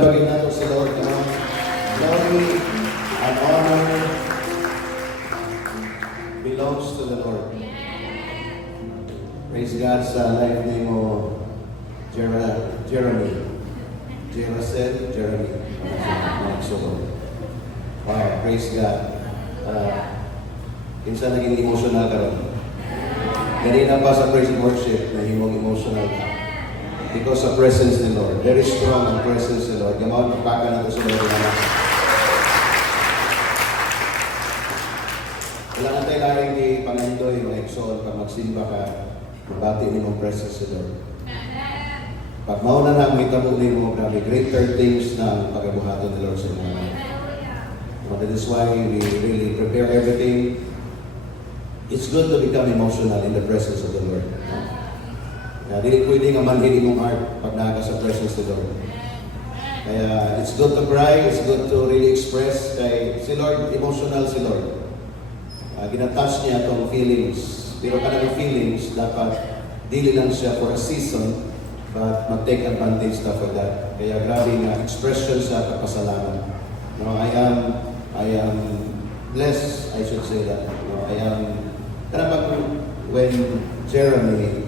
Palabagin natin si Lord. Glory and honor belongs to the Lord. Praise God sa life ni mo, Jeremy. Jeremy. Wow, praise God. Kinsa naging emotional ka rin. Ganina pa sa praise and worship na himong emotional ka. Because of presence ni Lord. Very strong ang presence ni Lord. Gamawan, pagpaka na ito sa Lord. Wala na tayo laring di Pangandoy, mga Exxon, pag magsimba ka, mabati ni mong presence ni Lord. Pag mauna na ang mitabo ni mo, grabe, greater things na ang pagabuhaton ni Lord sa mga naman. That is why we really prepare everything. It's good to become emotional in the presence of the Lord. Dili pwede nga manhid imong heart pag naga sa presence of the Lord. Kaya it's good to cry, it's good to really express kay si Lord, emotional si Lord. Ginatouch niya itong feelings. Pero kanang feelings, dapat dili lang siya for a season, but mag-take advantage na for that. Kaya grabe nga, expression sa kapasalamat. No, I am blessed, I should say that. No, karapag when Jeremy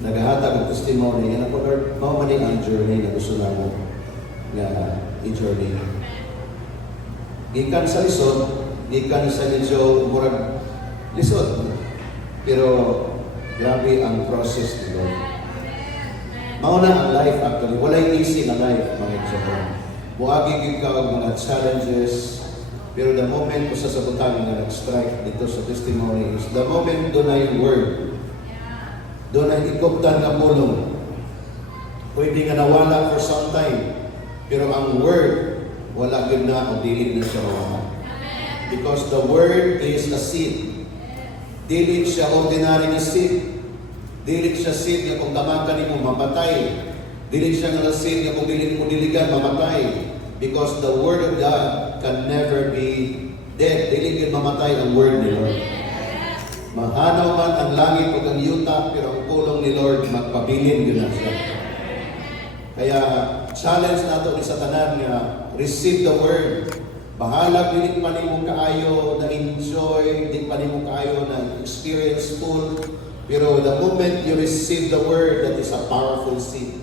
nagahatag ang testimony, yan ako, Lord, maumaning ang journey na gusto na mo nga i-journey. Gikan sa lisod, gikan sa medyo murag lisod. Pero grabe ang process ni Lord. Mauna ang life actually. Walay easy na life, mga example. Muagi ka ang mga challenges, pero the moment ko sa sabutan nga nag-strike dito sa testimony is the moment doon na yung word. Doon na ikuptan na pulong. Pwede nga nawala for some time, pero ang word, wala gid na o dili na siya mawala. Because the word is a seed. Dili siya ordinary na seed. Dili siya seed na kung tamakan mo mamatay. Dili siya nga seed na kung dili mo diligan mamatay. Because the word of God can never be dead. Dili gid mamatay ang word ni Lord. Mahanaw man ang langit o ang yuta, pero ang pulong ni Lord magpabilin yun na siya. Kaya challenge nato ni Satanan nga receive the word. Bahala, dili pa nimo kaayo na enjoy, dili pa nimo kaayo na experience full. Pero the moment you receive the word, that is a powerful seed.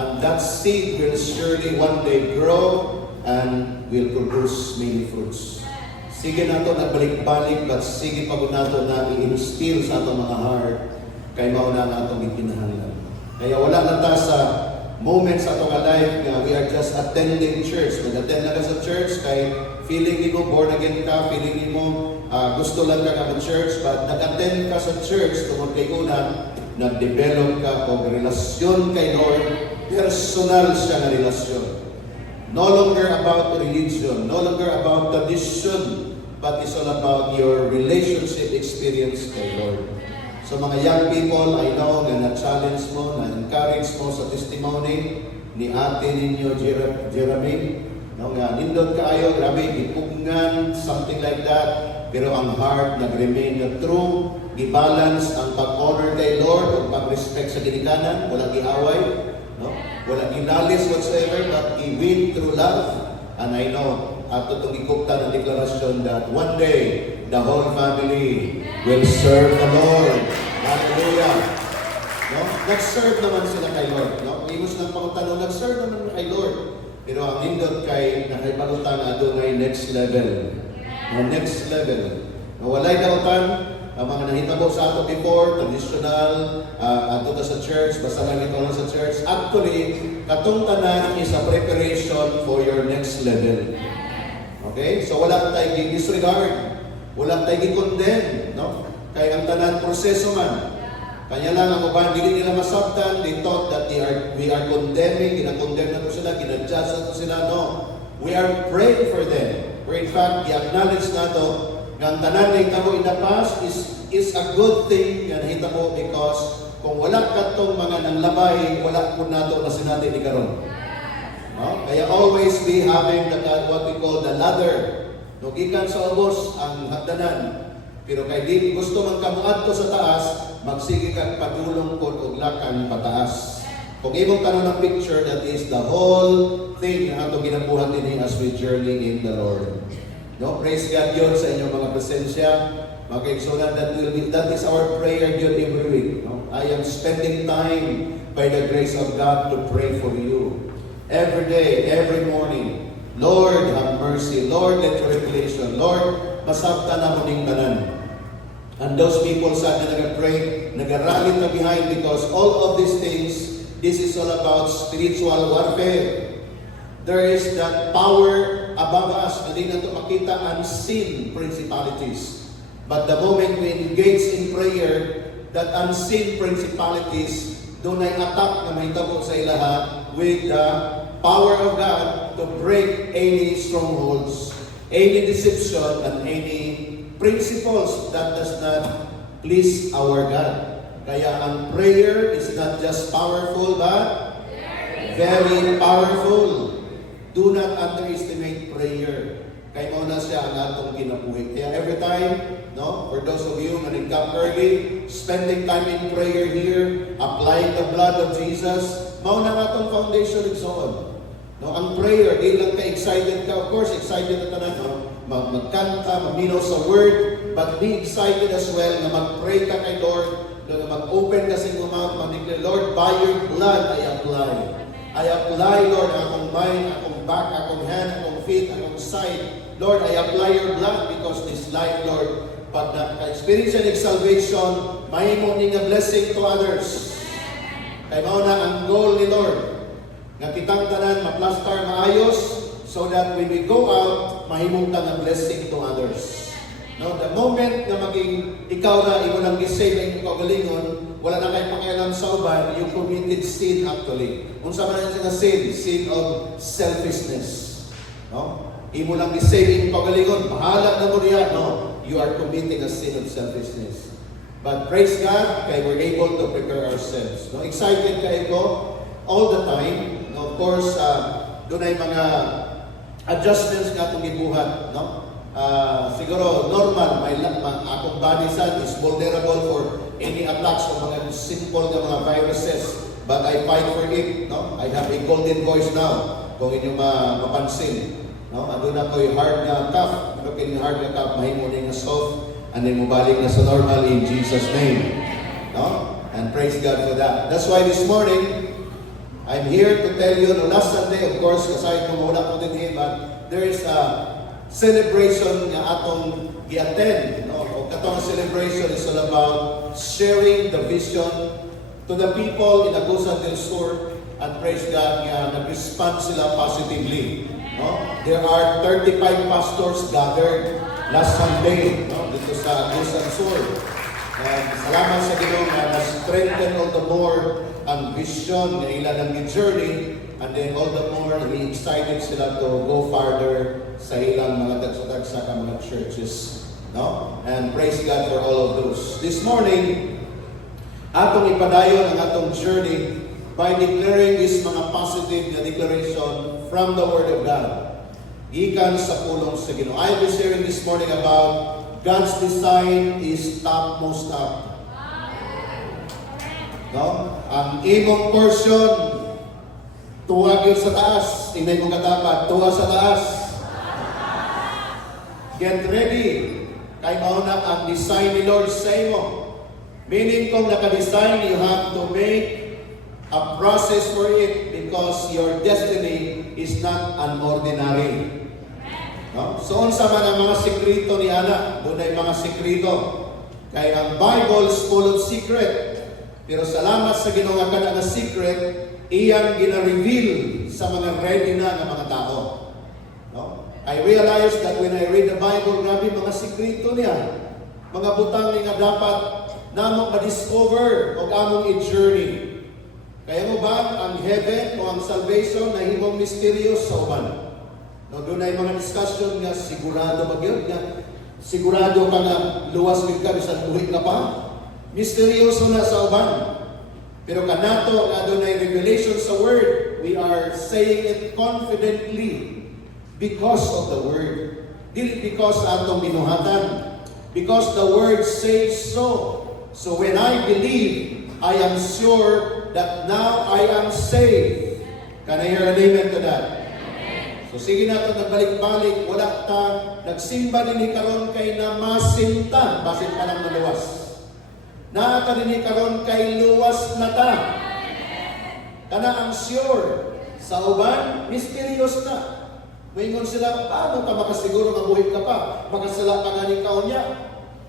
And that seed will surely one day grow and will produce many fruits. Sige nato nagbalik-balik, but sige pa po nato na i-instill sa ato mga heart kay mauna nato gikinahanglan. Kaya wala na ta sa moments sa ato nga life nga we are just attending church. Nag-attend na ka sa church kay feeling mo born again ka, feeling mo gusto lang ka ng church, but nag-attend ka sa church tungod kay una, nag-develop ka og relasyon kay Lord, personal siya nga relasyon. No longer about religion, no longer about tradition, but it's all about your relationship experience kay Lord. So mga young people, I know nga na-challenge mo, na-encourage mo sa testimony ni ate ninyo, Jeremy. No, nga, nindot kaayo, grabe, gipugngan, something like that. Pero ang heart nag-remain na true, i-balance ang pag-honor kay Lord, ang pag-respect sa ginikanan, walang iaway, no? Walang inalis whatsoever, but i-win through love. And I know, at itong ikuptan ang deklarasyon that one day, the whole family will serve the Lord. Hallelujah! No? Nag-serve naman sila kay Lord. No? Imos ng pangutanong, nag-serve naman kay Lord. Pero ang nindot kay nakaipalutan na doon ay next level. No, next level. No, walay dautan, ang mga nahitabo sa ato before, traditional, ato ta sa church, basta lang ito lang sa church. Actually, katong tanan is a preparation for your next level. Okay? So wala tayo disregard. Wala tayo condemn, no? Kaya ang tanan proseso man. Kanya lang ang uban, dili nila masabtan, they thought that we are condemning, ginakondemn na to sila, ginadjudge na to sila, no. We are praying for them. Where in fact, i-acknowledge na to, nga ang tanan na hitabo in the past is a good thing nga nahitabo because kung wala ka tong mga nanglabay, wala po nato na sinati ni karon. No? Kaya always be having what we call the ladder. No, gikan sa ubos ang hagdanan. Pero kay di gusto man kamuadto sa taas, magsige kag padulong pod og lakang pataas. Kung imong kanon ng picture, that is the whole thing na ato ginabuhat din as we journey in the Lord. No, praise God yun sa inyong mga presensya. Magkaigsunan, that is our prayer yun every week. No? I am spending time by the grace of God to pray for you. Every day, every morning. Lord, have mercy. Lord, let your revelation. Lord, masabta na mo ning tanan. And those people sa atin nag-pray, nag-rally na behind because all of these things, this is all about spiritual warfare. There is that power above us na di na ito makita unseen principalities. But the moment we engage in prayer, that unseen principalities doon ay attack na mahitabo sa ilaha with the power of God to break any strongholds, any deception, and any principles that does not please our God. Kaya ang prayer is not just powerful but very powerful. Do not underestimate prayer. Kaya mauna siya ang atong kinabuhi. Kaya every time, no, for those of you na nag-come early, spending time in prayer here, applying the blood of Jesus, mauna nga atong foundation and so on. No, ang prayer, di lang ka-excited ka. Of course, excited na tanan, no? Magkanta, magminaw sa word, but be excited as well na mag-pray ka kay Lord, na mag-open ka sa iyong mouth, mag-declare, Lord, by your blood, I apply. I apply, Lord, akong mind, akong back, akong hand, akong feet, akong side. Lord, I apply your blood because this life, Lord, pag na-experience ng salvation, mahimo ning a blessing to others. Kaya mauna ang goal ni Lord, nga kitang tanan, maplastar, maayos, so that when we go out, mahimong tang a blessing to others. No, the moment na maging ikaw na, imo nang gisave ang kagalingon, wala na kayong pakialam sa uban, you committed sin actually. Unsa man siya nga sin of selfishness. No? Imo lang gisave ang kagalingon, bahala na mo diyan, no? You are committing a sin of selfishness. But praise God, kay we're able to prepare ourselves. No, excited kayo ko all the time. No, of course, doon ay mga adjustments nga itong ibuhat, no? Siguro normal, akong body sad is vulnerable for any attacks of mga simple na mga viruses. But I fight for it, no? I have a golden voice now, kung inyo mapansin. No? Ando na ko'y hard na cough, ano kining hard na cough, mahimo na nga soft, and then mubalik na sa normal in Jesus' name. No? And praise God for that. That's why this morning, I'm here to tell you, no, last Sunday, of course, kasay ko muna ko din but there is a celebration nga atong gi-attend. No? O katong celebration is all about sharing the vision to the people in Agusan del Sur, and praise God nga nag-respond sila positively. No? There are 35 pastors gathered last Sunday, no? Dito sa Agusan Sur. And salamat sa Ginoo na na-strengthen all the more ang vision na ilang ng journey, and then all the more excited sila to go farther sa ilang mga tagsa-tagsa ka mga churches. No? And praise God for all of those. This morning, atong ipadayon ang atong journey by declaring this mga positive na declaration from the Word of God. Gikan sa pulong sa Ginoo. I will be sharing this morning about God's design is topmost up. No? Ang imong portion, tuwag yun sa taas. Tingnan mong katapat, tuwa sa taas. Get ready. Kay mauna ang design ni Lord sa imo. Meaning kung naka-design, you have to make a process for it because your destiny is not an ordinary. No? So, unsa man ang mga sekreto ni Ana? Doon ay mga sekreto. Kaya ang Bible is full of secret. Pero salamat sa Ginoo nga kana nga secret, iyang gina-reveal sa mga ready na nga mga tao. No? I realized that when I read the Bible, grabe mga sekreto niya. Mga butang ni nga dapat namong ma-discover o among i-journey. Kaya mo ba ang heaven o ang salvation na himong mysterious sa uban? No, doon ay mga discussion nga sigurado ba gyud nga sigurado ka nga luwas gyud ka bisan buhi ka pa? Misteryoso na sa uban. Pero kanato nga doon ay revelation sa word, we are saying it confidently because of the word. Dili because atong binuhatan. Because the word says so. So when I believe, I am sure that now I am saved. Can I hear an amen to that? So sige na ito, nagbalik-balik, wala ta, nagsimba din ni karon kay na masinta, basit pa lang naluwas. Naata din ni karon kay luwas na ta. Kana ang sure, sa uban, mysterious na. Maingon sila, paano ka makasiguro mabuhay ka pa? Makasala ka nga ni kaon niya.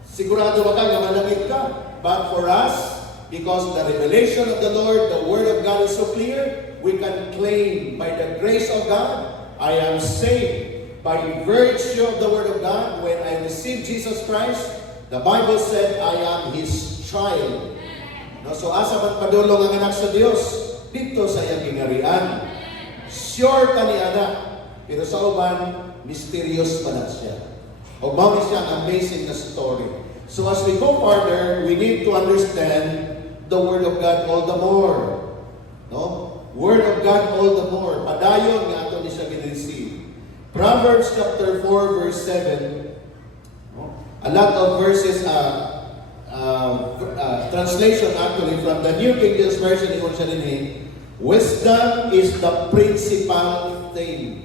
Sigurado ba ka nga malangit ka? But for us, because the revelation of the Lord, the Word of God is so clear, we can claim by the grace of God, I am saved by virtue of the Word of God. When I received Jesus Christ, the Bible said, I am His child. No, so asa man padulong ang anak sa Dios dito sa iyang gingarian. Sure ta ni anak, pero sa uban, mysterious pa na siya. O mao ni siya ang amazing na story. So as we go further, we need to understand the Word of God all the more. No? Word of God all the more. Padayon nga ato ni siya gin-receive. Proverbs chapter 4 verse 7. No? A lot of verses, translation actually from the New King James Version, ikon siya din, wisdom is the principal thing.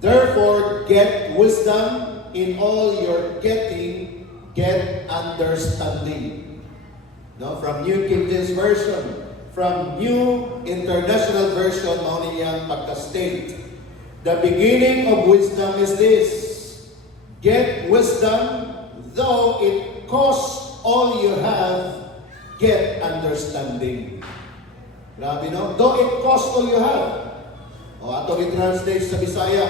Therefore, get wisdom, in all your getting, get understanding. No? From New King James Version. From New International Version, mao niyang pagka-state. The beginning of wisdom is this: get wisdom, though it costs all you have, get understanding. Grabe, no? Though it costs all you have. O ato i-translate sa Bisaya.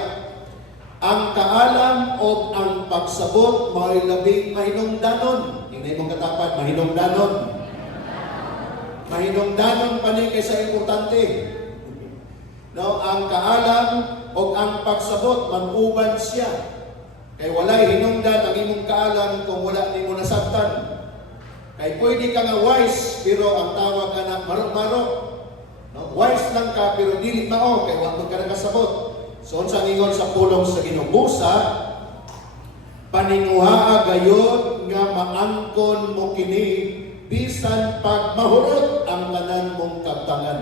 Ang kaalam o ang pagsabot mao'y labing mahinungdanon. Hindi mong katapat, mahinungdanon. Mahinungdanon pa ni kaysa importante. No, ang kaalam o ang pagsabot manuban siya. Kay walay hinungdan ang imong kaalam kung wala nimo nasabtan. Kay pwede ka nga wise pero ang tawag ka na marok-marok. No, wise lang ka pero dili mao kay wa mo ka nakasabot. So unsa ingon sa pulong sa Ginoo, busa paninguhaa gayud nga maangkon mo kini bisan pag mahurot ang tanan mong kabtangan.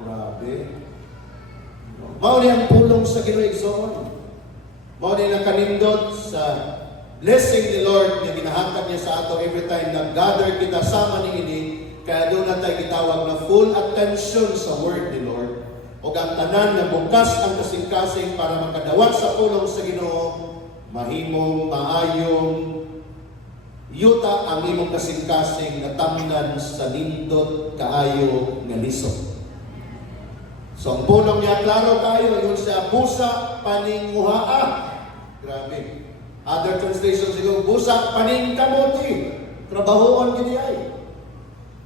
Grabe. Mao ni ang pulong sa Ginoo igsoon. Mao ni nakanindot sa blessing ni Lord nga ginahatag niya sa ato every time na gather kita sama ni ini, kaya doon na tayo gitawag na full attention sa word ni Lord. O ang tanan na bukas ang kasing-kasing para makadawat sa pulong sa Ginoo, mahimong, maayong, yuta ang imong kasing-kasing natamnan sa nindot kaayo nga lisod. So ang pulong niya, klaro kayo, yun siya, busa paninguhaa. Grabe. Other translations siguro, busa paningkamuti. Trabahoon gini ay.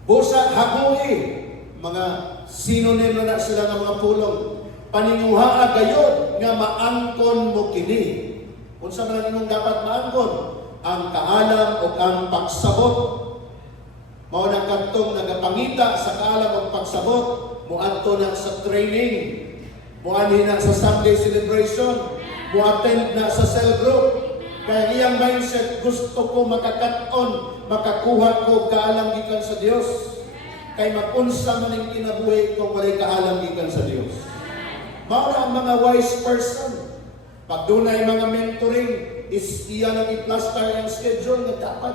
Busa haguli. Mga synonym na sila ng mga pulong. Paninguhaa gayod nga maangkon mo kini. Kung sa mga nimong dapat maangkon, ang kaalam o ang pagsabot. Mao na kantong nagapangita sa kaalam o pagsabot, muadto na sa training, muadto na sa Sunday celebration, muattend na sa cell group. Kaya iyang mindset, gusto ko makakaton, makakuha ko kaalam gikan sa Dios. Kay mapunsa man ang kinabuhi kung walay kaalam gikan sa Dios. Mao na ang mga wise person. Pag dunay mga mentoring, is iyan ang i-plaster ang schedule na dapat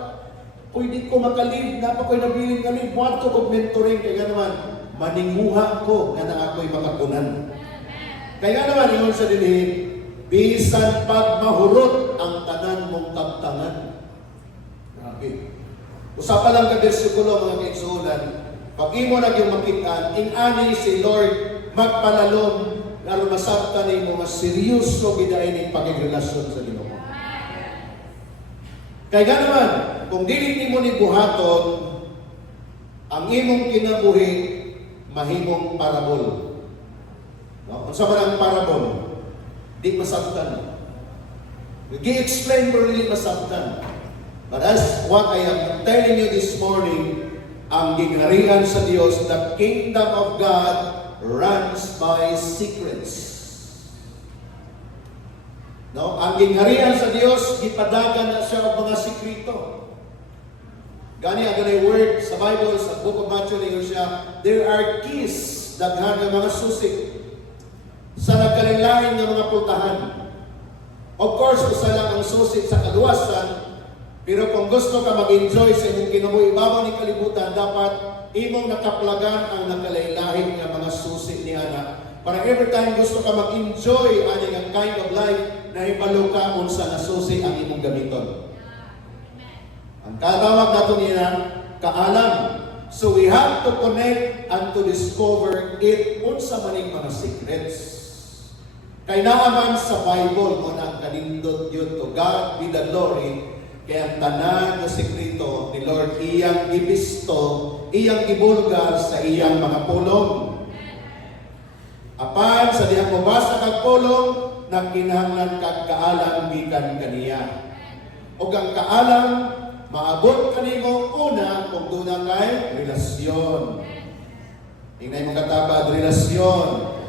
pwede ko makalib, dapat ko'y nabiling kalib, muadto kong mentoring, kaya naman, maninguha ko nga na ako'y makakunan. Kaya naman, ingon sa dinhin, bisan pag mahurot ang tanan mong kabtangan. Grabe. Usapa lang ka bersikulo mga kaigsuunan, pag imo na yung makitaan, in-ani si Lord magpalalom na lumasabta ni mga seryoso gidain ng pagigrelasyon sa Ginoo. Kaya naman, kung dili mo ni buhaton, ang imong kinabuhi, mahimong parabol. No? Kung sa man ang parabol, di masabtan. Gi-explain mo rin masabtan. But as what I am telling you this morning, ang gingharian sa Diyos, the kingdom of God runs by secrets. No? Ang gingharian sa Diyos, gipadagan na siya ang mga sikrito. Gani ang ganay word sa Bible, sa Book of Matthew, ningon siya, there are keys, daghan ng mga susi sa nagkalilain ng mga pultahan. Of course, usa lang ang susi sa kaluwasan, pero kung gusto ka mag-enjoy sa imong kinabuhi ibabaw ni kalibutan, dapat imong nakaplagan ang nakalaylahin nga mga susi ni ana. Para every time gusto ka mag-enjoy ani nga kind of life, na ibalo ka unsa na susi ang imong gamiton. Ang katawag nato niya kaalam. So we have to connect and to discover it unsa maning mga secrets. Kay naaman sa Bible mo na kanindot yun, to God be the glory. Kaya ang tanan ng sekreto ni Lord, iyang gibisto, iyang gibulgar sa iyang mga pulong. Apan sa dihang mabasa kag pulong, nagkinahanglan kag kaalam gikan kaniya. O ang kaalam, maabot kanimo una kung doon kay relasyon. Tingnan mo katabad, relasyon.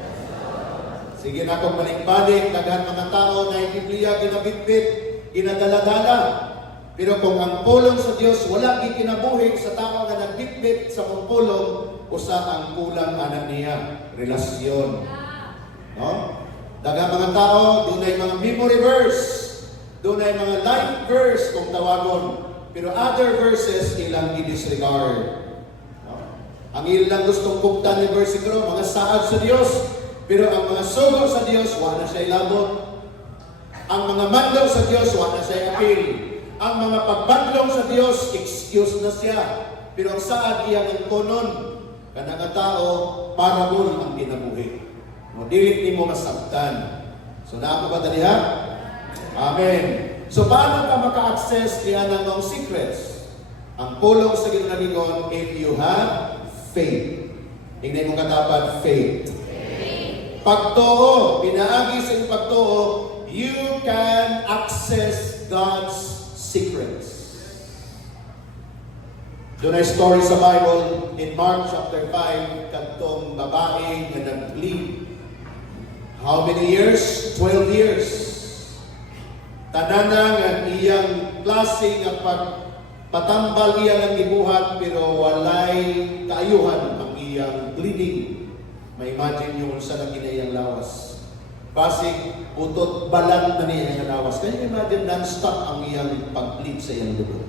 Sige na kung balik-balik, daghan mga tao na Biblia ginabitbit, ginadaladala. Pero kung ang pulong sa Dios wala gikinabuhi sa tao nga nagbitbit sa mong pulong, usa ang kulang anak niya, relasyon. No? Daghang mga tao, dunay mga memory verse, dunay mga life verse kung tawagon, pero other verses ilang i-disregard. No? Ang ilang gustong buktan ni versikulo, mga saad sa Dios, pero ang mga sugo sa Dios, wala na siya ilabot. Ang mga mandong sa Dios, wala na siya appeal. Ang mga pagbadlong sa Dios, excuse na siya. Pero ang saad iyang ang konon, kanang tao, parabol ang kinabuhi. No, dilit ni mo masabtan. So, naapabata niya? Amen. So, paano ka maka-access niya ng mga secrets? Ang pulong sa ginagalingon, if you have faith. Tingnan mo katapat, faith. Pagtuo, pinaagi sa iyong pagtuo, you can access God's secrets. Doon ay story sa Bible in Mark chapter 5, kantong babae na nag-bleed. How many years? 12 years. Tanana nga iyang klase nga patambal iya ng gibuhat, pero walay kaayuhan ang iyang bleeding. Ma-imagine nyo kung saan ang ginayang lawas. Basig, utot, balat na niya ang lawas. Can you imagine, non-stop ang iyang pag-bleed sa iyang dugo.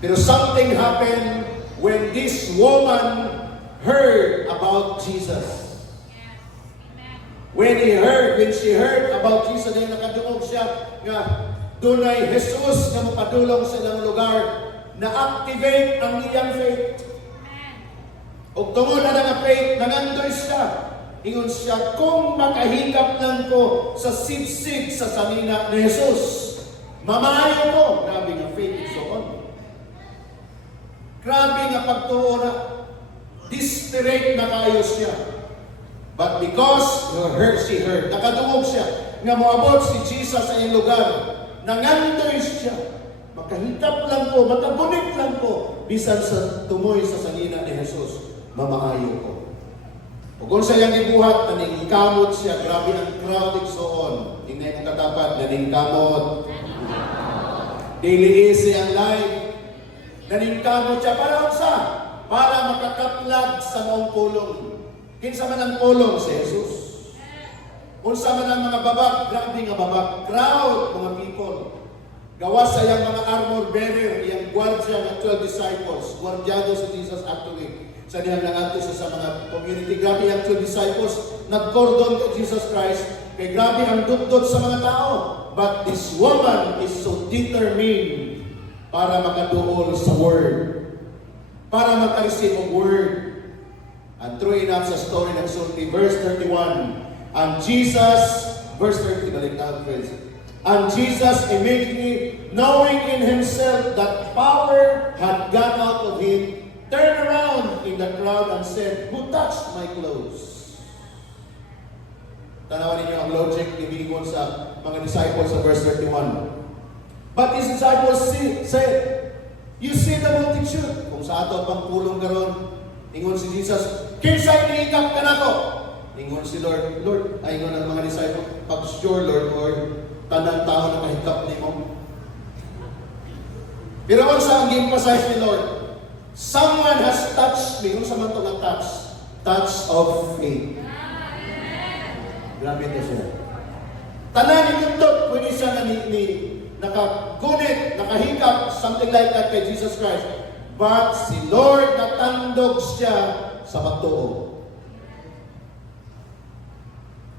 Pero something happened when this woman heard about Jesus. When she heard about Jesus, ay nakadungog siya nga dunay Jesus na mapadulong sa ilang lugar, na-activate ang iyang faith. O tungod na nga faith, nangandoy siya. Ingon siya, kung makahigap lang ko sa sipsip sa sanina ni Jesus, mamayo ko. Grabe nga faith is so on. Grabe nga pagtuo na. Desperate na kayo siya. But because she heard, nakadungog siya, nga moabot si Jesus sa iyong lugar, nangandoy siya. Makahigap lang ko, matabunik lang ko, bisan sa tumoy sa sanina ni Jesus, mamaayo ko. O kung sa iyang ibuhat, naningkamot siya. Grabe ang crowd igsoon. Tingnan yung katapat, naningkamot. Daily easy ang life. Naningkamot siya. Para unsa? Para makakaplag sa maong pulong. Kinsa man ang pulong si Jesus. Unsa man ang mga babak, grabe nga babak. Crowd, mga people. Gawas sa iyang mga armor bearer, iyang gwardiya ng 12 disciples. Gwardyado si Jesus actually. Sa diyang nangato sa mga community. Grabe ang 12 disciples, nag-cordon kay Jesus Christ. Kay grabe ang dudot sa mga tao. But this woman is so determined para makaduol sa word. Para makareceive ang word. And true enough sa story ng sulti, verse 31. And Jesus, verse 30, balik na friends. And Jesus immediately, knowing in himself that power had gone out of him, turned around in the crowd and said, who touched my clothes? Tanawan ninyo ang logic ibingon sa mga disciples sa verse 31. But his disciples said, you see the multitude. Kung sa ato pang pulong karon, ingon si Jesus, kinsay niikap ka nako? Ingon si Lord, ay ingon ang mga disciples, pag sure Lord, or tanang tao na kahikap ni mo. Pero unsa ang gi-emphasize ni Lord? Someone has touched me. Unsa man to nga touch? Touch of faith. Grabe ito siya. Tanan ni Guntot, pwede siya na nakagunit, nakahikap, something like that kay Jesus Christ. But si Lord natandog siya sa pagtuo.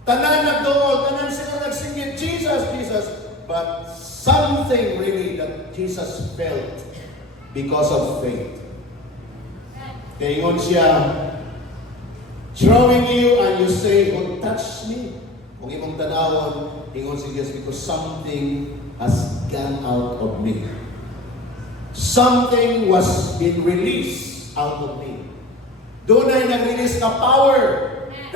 Tanan nagduol, tanan sila nagsingit, Jesus, Jesus. But something really that Jesus felt because of faith. Kaya ingon siya, drawing you and you say, "Who touched me?" Kung imong tanawon, ingon si Jesus, because something has gone out of me. Something was been released out of me. Doon ay nag-release na power.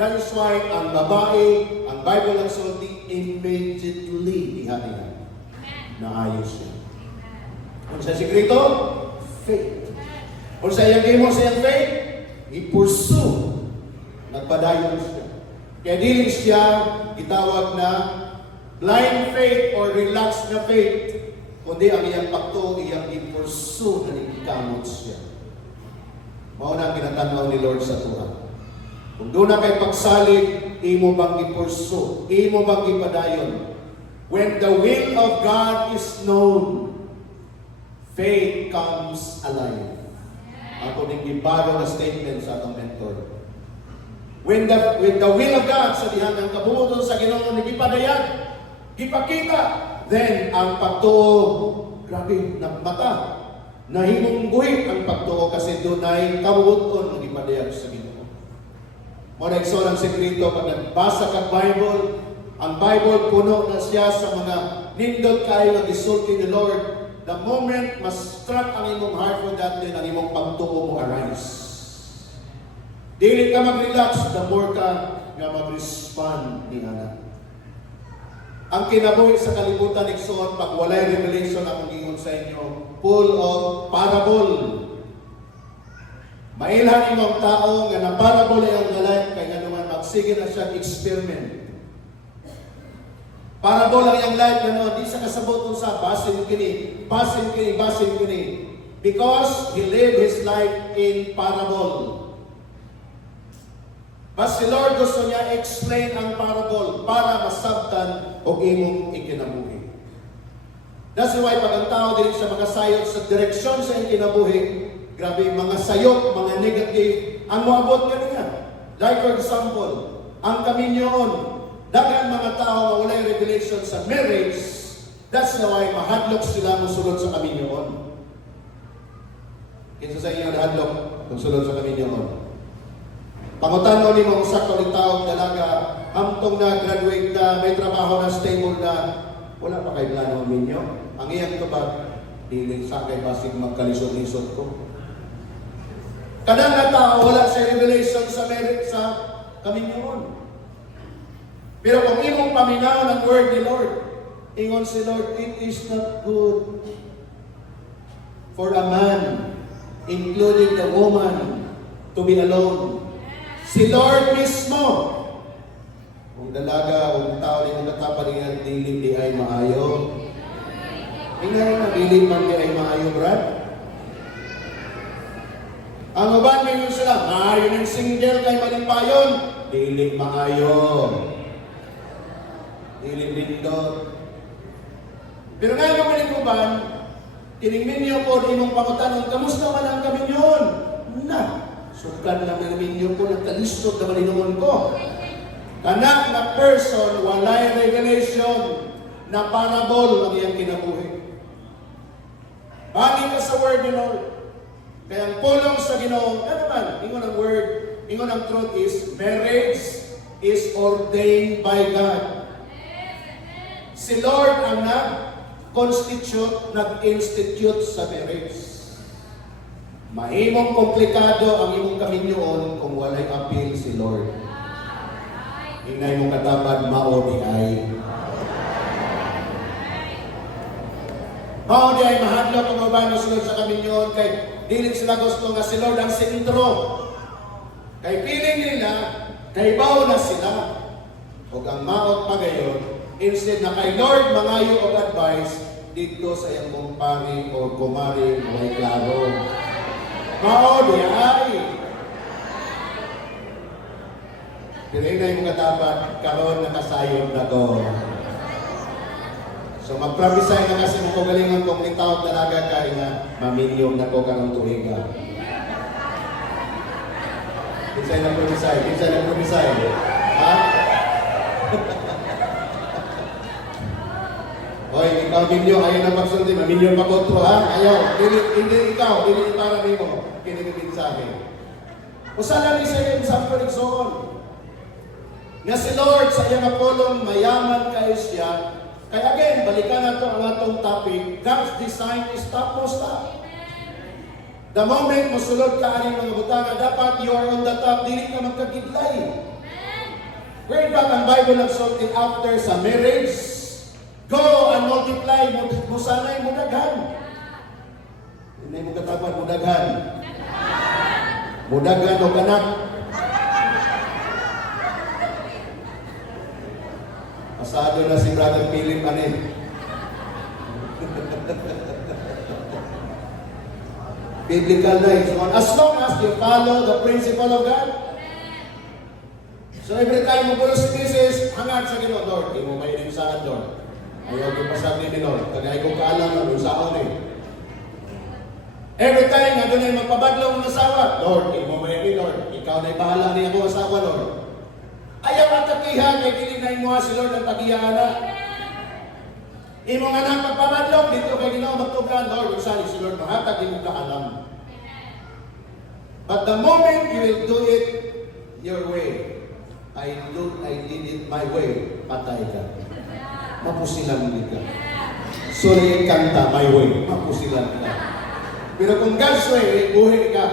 That is why ang babae, ang Bible ang sulti, immediately ihanihan. Naayos siya. Kung sa sikrito, faith. Kung sa iyang mo sa iyang faith, i-pursue. Nagpadayon siya. Kaya dili siya itawag na blind faith or relaxed na faith, kundi ang iyang pagtuo, iyang i-pursue na ikamot siya. Mao na ang kinatanaw ni Lord sa Torah. Kung doon na kay pagsalig, imo bang i-pursue? Imo bang ipadayon? When the will of God is known, faith comes alive. Ako ning gibago na statement sa atong mentor. When the will of God sa dihang ng kabubuton sa Ginoo ni gipadayan, gipakita, then ang pagtuo, grabe, nagmata. Nahimong buhit ang pagtuo kasi doon ay kabubuton na gipadayan sa Ginoo. Muna ikso ng sekreto, pag nagbasa ka Bible, ang Bible puno na siya sa mga nindot kayo na gisulti ni Lord. The moment mas struck ang imong heart for that, then ang imong pagtuo mo arise. Dili ka mag-relax, the more ka nga mag-respond ni Ana. Ang kinabuhi sa kalibutan, iksoon, pag walay revelation akong ingon sa inyo, full of parable. Mailhan imong tao nga na parable ang galay, kaya nga naman magsige na siya experiment. Parable ang iyang life, di sa kasabot kung sa basin kini. Because he lived his life in parable. But si Lord gusto niya explain ang parable para masabtan o imong ikinabuhi. That's why pag ang tao din siya makasayot sa direksyon sa iyong kinabuhi, grabe, mga sayok, mga negative, ang moabot ka niya. Like for example, ang kaminyoon, daghang mga tao na walay revelation sa marriage, that's why mahadlok sila musulod sa kaminyoon. Kinsa sa inyo nahadlok musulod sa kaminyoon? Pangutano ni mga usak ni taong dalaga, amtong na graduate na, may trabaho na, stable na, wala pa kay plano minyo. Ang iyang tubag, diling sa kay basig magkalisod-lisod ko. Kadang na tao, wala sa revelation sa merit sa kaminyoon. Pero kung imong paminaw ng word ni Lord, ingon si Lord, it is not good for a man, including the woman, to be alone. Si Lord mismo, kung dalaga, kung tao rin natapa rin dilim di ay maayo, tingnan na dilim man di ay maayo, Brad. Ang uban ngayon sila, maayo ng single kay malimpayon, dilim maayo. Dilim lindot. Pero ngayon kung malimpuban, tiningmin niyo po imong pangutanong, kamusta man ang kaminyon? Na, sukan lang namin niyo po, nagtalisod na malinungon ko. Kanak na person, walay revelation, na parable ang iyang kinabuhi. Bagi ka sa word ni Lord. Kaya ang pulong sa Ginoo, ano man, ingon ang word, ingon ang truth is, marriage is ordained by God. Si Lord ang nag-constitute, nag-institute sa marriage. Mahimong komplikado ang imong kaminyoon kung walay appeal si Lord. Ingay mong katapad, mao di ay. Mao di ay mahadlok ang mabano sulod sa kaminyoon kay dili sila gusto nga si Lord ang sentro. Kay piling nila, kay bao na sila. O ang maot pa gayon, instead na kay Lord mangayo og advice, dito sa iyang kumpari o kumari may klaro. Mao di ay. Pinay mo katapat, karon nakasayod na ko. So magprophesy na kasi mo kagalingon kung nitawag talaga kay nga maminyong na ko karong tuiga. Kinsay na prophesy. Ha? Hoy, ikaw minyo, ayaw na magsulti, maminyo pagotro, ha? Ayaw, hindi ikaw, hindi para mo, kinikinig sa akin. Usalan ni sa iyo, sample igsoon. Nga si Lord sa iyang apolong mayaman kayo siya. Kaya again, balikan nato ang atong topic, God's design is topmost top. The moment mosulod ka aning mga butanga, dapat you are on the top, dili ka magkagidlay. Where back ang Bible nagsulti after sa marriage, go and multiply, mo sanay mo daghan. Hindi mo katapat mo daghan. Mo daghan o kanak. Asado na si Brother Philip anin. Biblical na yun. So, as long as you follow the principle of God. So every time mo pulo si Mrs. hangad sa Ginoo, Lord, di mo may saan, Lord. Ayaw ko pasag ni Lord. Tagay ko kaalam na doon saan eh. Every time na doon ay magpabadlong ng asawa, Lord, di mo may Lord. Ikaw na'y bahala niya ako asawa, Lord. Ayaw atakihan, kay kininay mo si Lord ang tagiyan na. Imong anak magpabadlong, dito kay Ginoo magtugan, Lord, kung saan si Lord mahatag, di mo kaalam. But the moment you will do it your way, I did it my way, patay ka. Mapusilan ka. Sorry, kanta, my way, mapusilan ka. Pero kung God's way, buhay ka.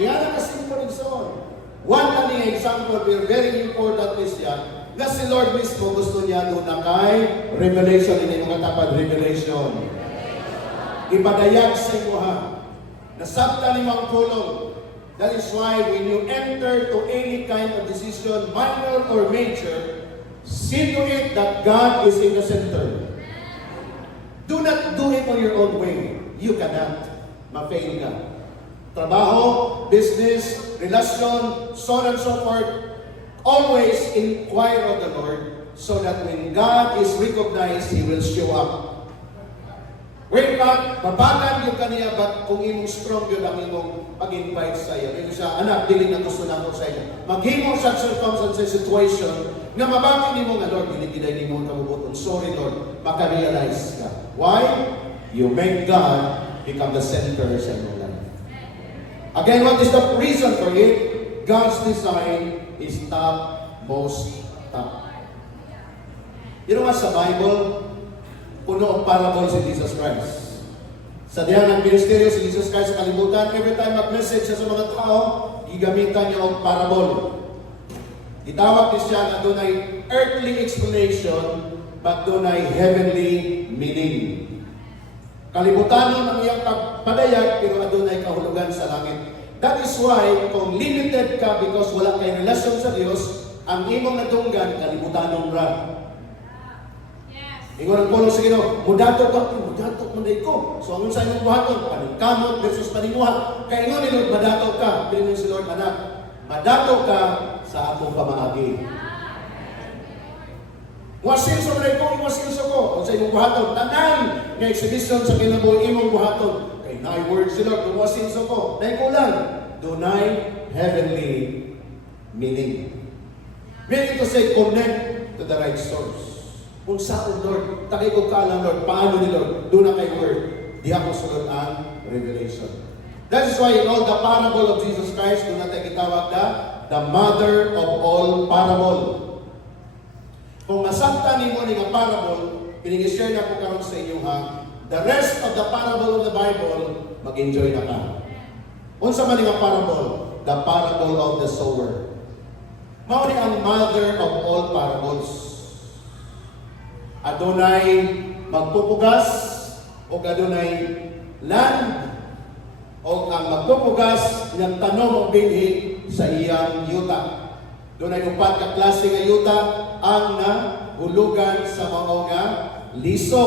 Iyan ang kasimple igsoon. One lang example, very important is yan, na si Lord mismo gusto niya doon na kay revelation, hindi mga tapad revelation. Ipadayag sa iyo ha, nasabta ni Mang Pulong. That is why when you enter to any kind of decision, minor or major, see to it that God is in the center. Do not do it on your own way. You cannot. Ma-fail ka. Trabaho, business, relasyon, so on and so forth. Always inquire of the Lord so that when God is recognized, He will show up. Wait back, mabagan yung kaniya, but kung imong strong yun ang imong pag-invite sa iyo. Yung siya, anak, dili na gusto na ko sa iyo. Maghimo sa circumstance, situation, nga mabangin ni mo nga, Lord, binigilay ni mo ang kabubuton. Sorry, Lord, makarealize ka. Why? You make God become the center sa iyong life. Again, what is the reason for it? God's design is top, most top. You know what, sa Bible, puno ang parable si Jesus Christ. Sa diyan ng ministeryo si Jesus Christ sa kalibutan, every time mag-message siya sa mga tao, gigamitan niya ang parable. Itawag niya siya na doon ay earthly explanation, but doon ay heavenly meaning. Kalibutanon ang iyang pagpadayag, pero doon ay kahulugan sa langit. That is why, kung limited ka because wala kay relasyon sa Diyos, ang imong natunggan, kalibutanon ra. Ingon ang pulong sa Ginoo, mudato man day ko. So ang sa imong buhaton, paningkamot versus paninguha. Kaya ingon ni Lord, madato ka. Pero si Lord, anak, madato ka sa akong pamaagi. Wasilso na ko, wasilso ko. Ang sa imong buhaton, tanan nga exhibition sa kinabuhi imong buhaton. Kay naay word si Lord, kung wasilso ko, dahil ko lang, dunay heavenly meaning. Meaning to say, connect to the right source. Kung saan, Lord, takay ko ka lang, Lord, paano ni Lord, doon na kay word, di ako sunod ang revelation. That is why in all the parable of Jesus Christ, doon natin itawag na, the mother of all parable. Kung masakta ni mo ni nga parable, pinag-share na ko karon sa inyo ha, the rest of the parable of the Bible, mag-enjoy na ka. Unsa man nga parable? The parable of the sower. Mao ni ang mother of all parables. Adunay magpupugas o adunay land o ang magpupugas ng tanom o binhi sa iyang yuta. Dunay upat ka klase nga yuta ang nahulugan sa mga liso.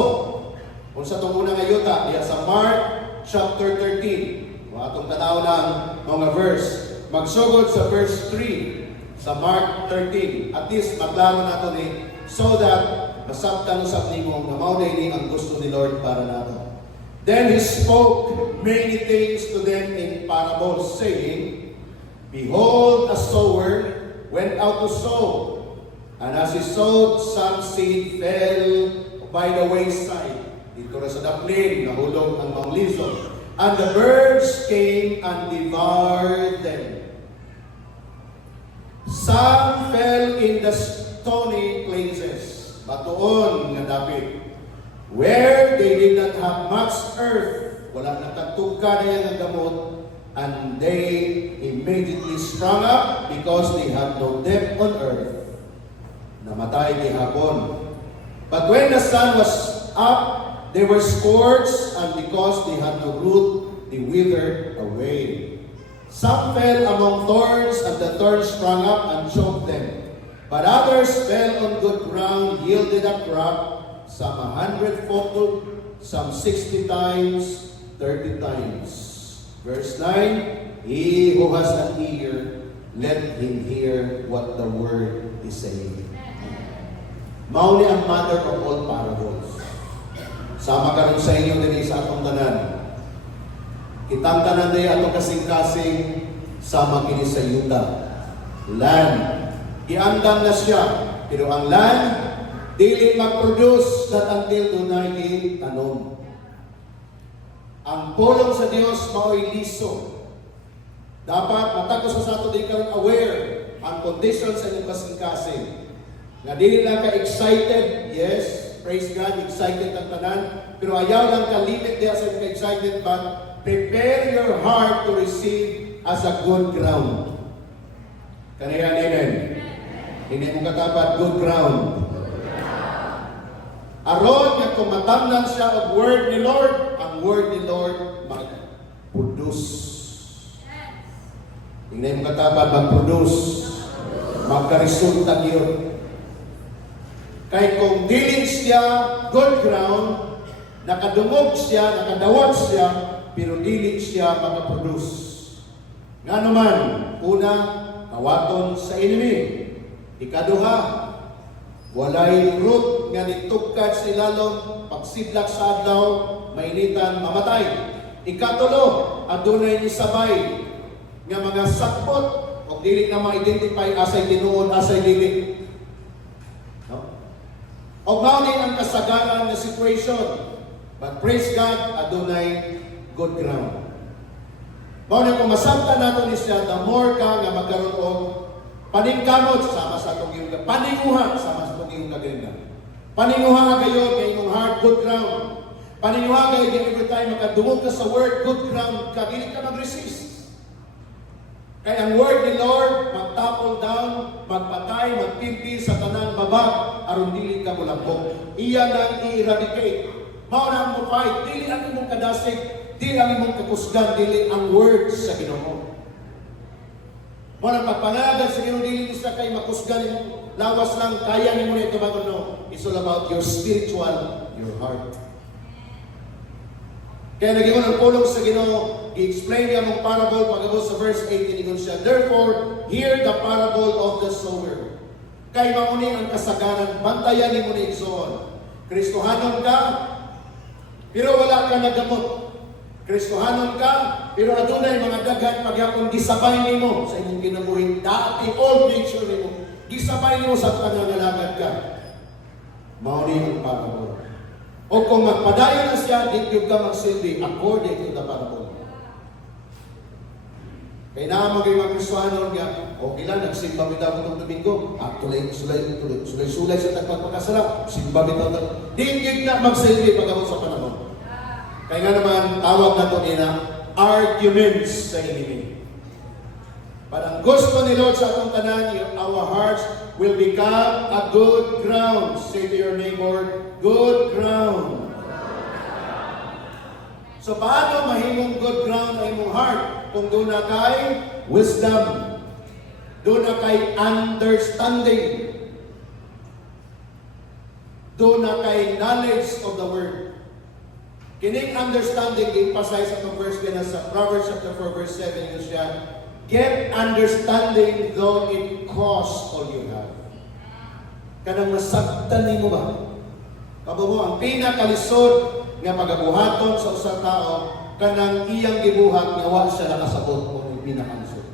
Kung sa itong unang ayuta, diya sa Mark chapter 13. Kung atong tanaw ng mga verse. Magsugod sa verse 3 sa Mark 13. At least maklaro nato ni so that masabtan usab nimo nga mao ni ang gusto ni Lord para nato. Then he spoke many things to them in parables, saying, Behold, a sower went out to sow. And as he sowed, some seed fell by the wayside. Dito na sa daplin, nahulog ang mga lizon. And the birds came and devoured them. Some fell in the stony places, batuon nga dapit, where they did not have much earth, wala nakatugka na yung gamot, and they immediately sprung up because they had no depth on earth. Namatay gihapon. But when the sun was up, they were scorched, and because they had no root, they withered away. Some fell among thorns, and the thorns sprung up and choked them. But others fell on good ground, yielded a crop, some 100-fold, some 60 times, 30 times. Verse 9, He who has an ear, let him hear what the word is saying. Mao ni ang mother of all parables. Sama karon sa inyo din sa atong tanan. Kitang tanan day atong kasing-kasing sama kini sa yuta. Land. Giandam na siya. Pero ang land, dili mag-produce that until dunay gitanom. Ang pulong sa Dios mao'y liso. Dapat matagos sa ato di karon aware ang conditions sa inyong kasing-kasing. Nga dili lang ka excited, yes, praise God, excited ang tanan, pero ayaw lang ka limit diya sa excited, but prepare your heart to receive as a good ground. Kaniya, amen. Hindi mo katapat, good ground. Aron nga kumatamnan siya ang word ni Lord, ang word ni Lord mag-produce. Hindi mo katapat, mag-produce. Magkaresulta yun. Kaya kung dili siya good ground, nakadungog siya, nakadawat siya, pero dili siya makaproduce. Nga naman, una, kawaton sa enemy. Ikaduha, walay root nga nitugkad sa ilalom, pagsidlak sa adlaw, mainitan, mamatay. Ikatulo, adunay ni sabay nga mga sakpot o dili na ma-identify asay tinuod, asay dili. O mao ni ang kasagaran na situation. But praise God, adunay good ground. Mao ni kung masabtan nato ni siya, the more ka nga magkaroon og paningkamot sama sa atong iyong paninguha sama sa atong iyong kaganda. Paninguha gayon kay imong heart good ground. Paninguha gayon every time makadungog ka sa word good ground, ka dili ka mag-resist. Kaya ang word ni Lord, magtapol down, magpatay, magpimpi sa tanang babag, aron dili ka mulambok. Iya nang i-eradicate. Mao na mo fight, dili ang imong kadasig, dili ang imong kakusgan, dili ang word sa Ginoo. Mao na pagpanagan sa Ginoo, dili isa kay makusgan imong lawas lang, kaya nimo nito no. It's all about your spiritual, your heart. Kaya nag-iwan ang pulong sa Ginoo, i-explain niya mong parable pagkabot sa verse 18, ingon siya, therefore, hear the parable of the sower. Kay mauni ang kasagaran, bantayan ni mo ni Igsoon. Kristohanon ka, pero wala ka nagamot. Kristohanon ka, pero adunay mga daghan pagyapon gisabay nimo sa imong kinabuhi. Dati old nature nimo, gisabay nimo sa panangalagad ka. Mauni ang parable. O kung magpadayon na siya, di ka magsilbi according to the parable. Kaya na maging mag-Kristohanon nga, okay lang, nagsimba bitaw ko itong Domingo. Sulay sa tagpagpagkasarap, simba bitaw ito. Di na magsilbi pagkabot sa panahon. Kaya nga naman, tawag na ito nila, arguments sa enemy. But ang gusto ni Lord sa atong tanan, our hearts will become a good ground. Say to your neighbor, good ground. So paano mahimong good ground ang imong heart? Kung doon na kay wisdom, doon na kay understanding, doon na kay knowledge of the word. Kining understanding, emphasize atong verse kaya sa Proverbs chapter 4, verse 7, yun siya, get understanding though it costs all you have. Kanang masabtan nimo ba? Kabo mo, ang pinakalisod nga pagabuhaton sa usa tao, kanang iyang gibuhat nga wa siya nakasabot o ang pinakalisod.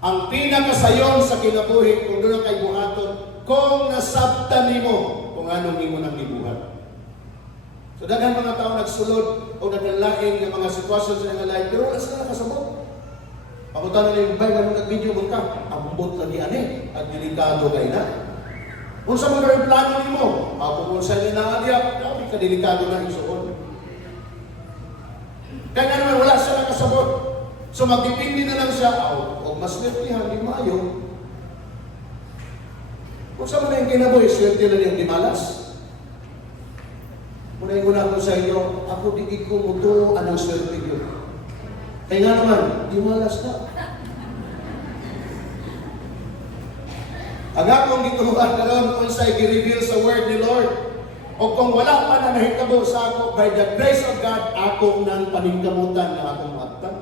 Ang pinakasayon sa kinabuhi kung doon kay buhaton, kung nasabtan nimo kung anong imo nang gibuhat. So daghan mga tao nagsulod o naglaing ng mga sitwasyon sa ilang life, pero wala sila nakasabot. Pamutan na yung bay, ganun nag-video mo ka, abot lagi ani, at delikado kayo na. Kung sa mga rin plano nimo, kung sa ilang naadya, grabe ka delikado na isuon. Kaya nga naman wala siya nakasabot. So magdipindi na lang siya, o mas swertihan, di maayo. Kung sa mga yung kinaboy, swerte lang yung dimalas. Muna yung una ko sa inyo, ako di ko muto anong swerte yun. Kaya nga naman, dimalas na. Ang akong gituhan karon kung sa'y gi-reveal sa word ni Lord, o kung wala pa na nahitabo sa ako, by the grace of God, ako nang paningkamutan na akong maabtan.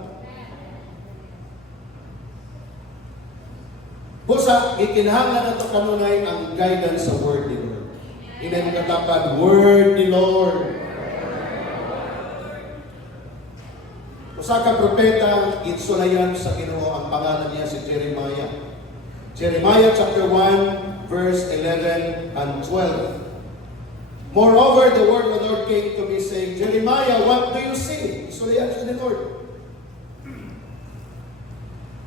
Busa, ikinahanglan na ito kanunay ang guidance sa word ni Lord. Inay mong katapan, word ni Lord. Usa ka propeta, ginsulayan sa Ginoo, ang pangalan niya si Jeremiah. Jeremiah chapter 1, verse 11 and 12. Moreover, the word of the Lord came to me saying, Jeremiah, what do you see? Ginsulayan siya ni Lord.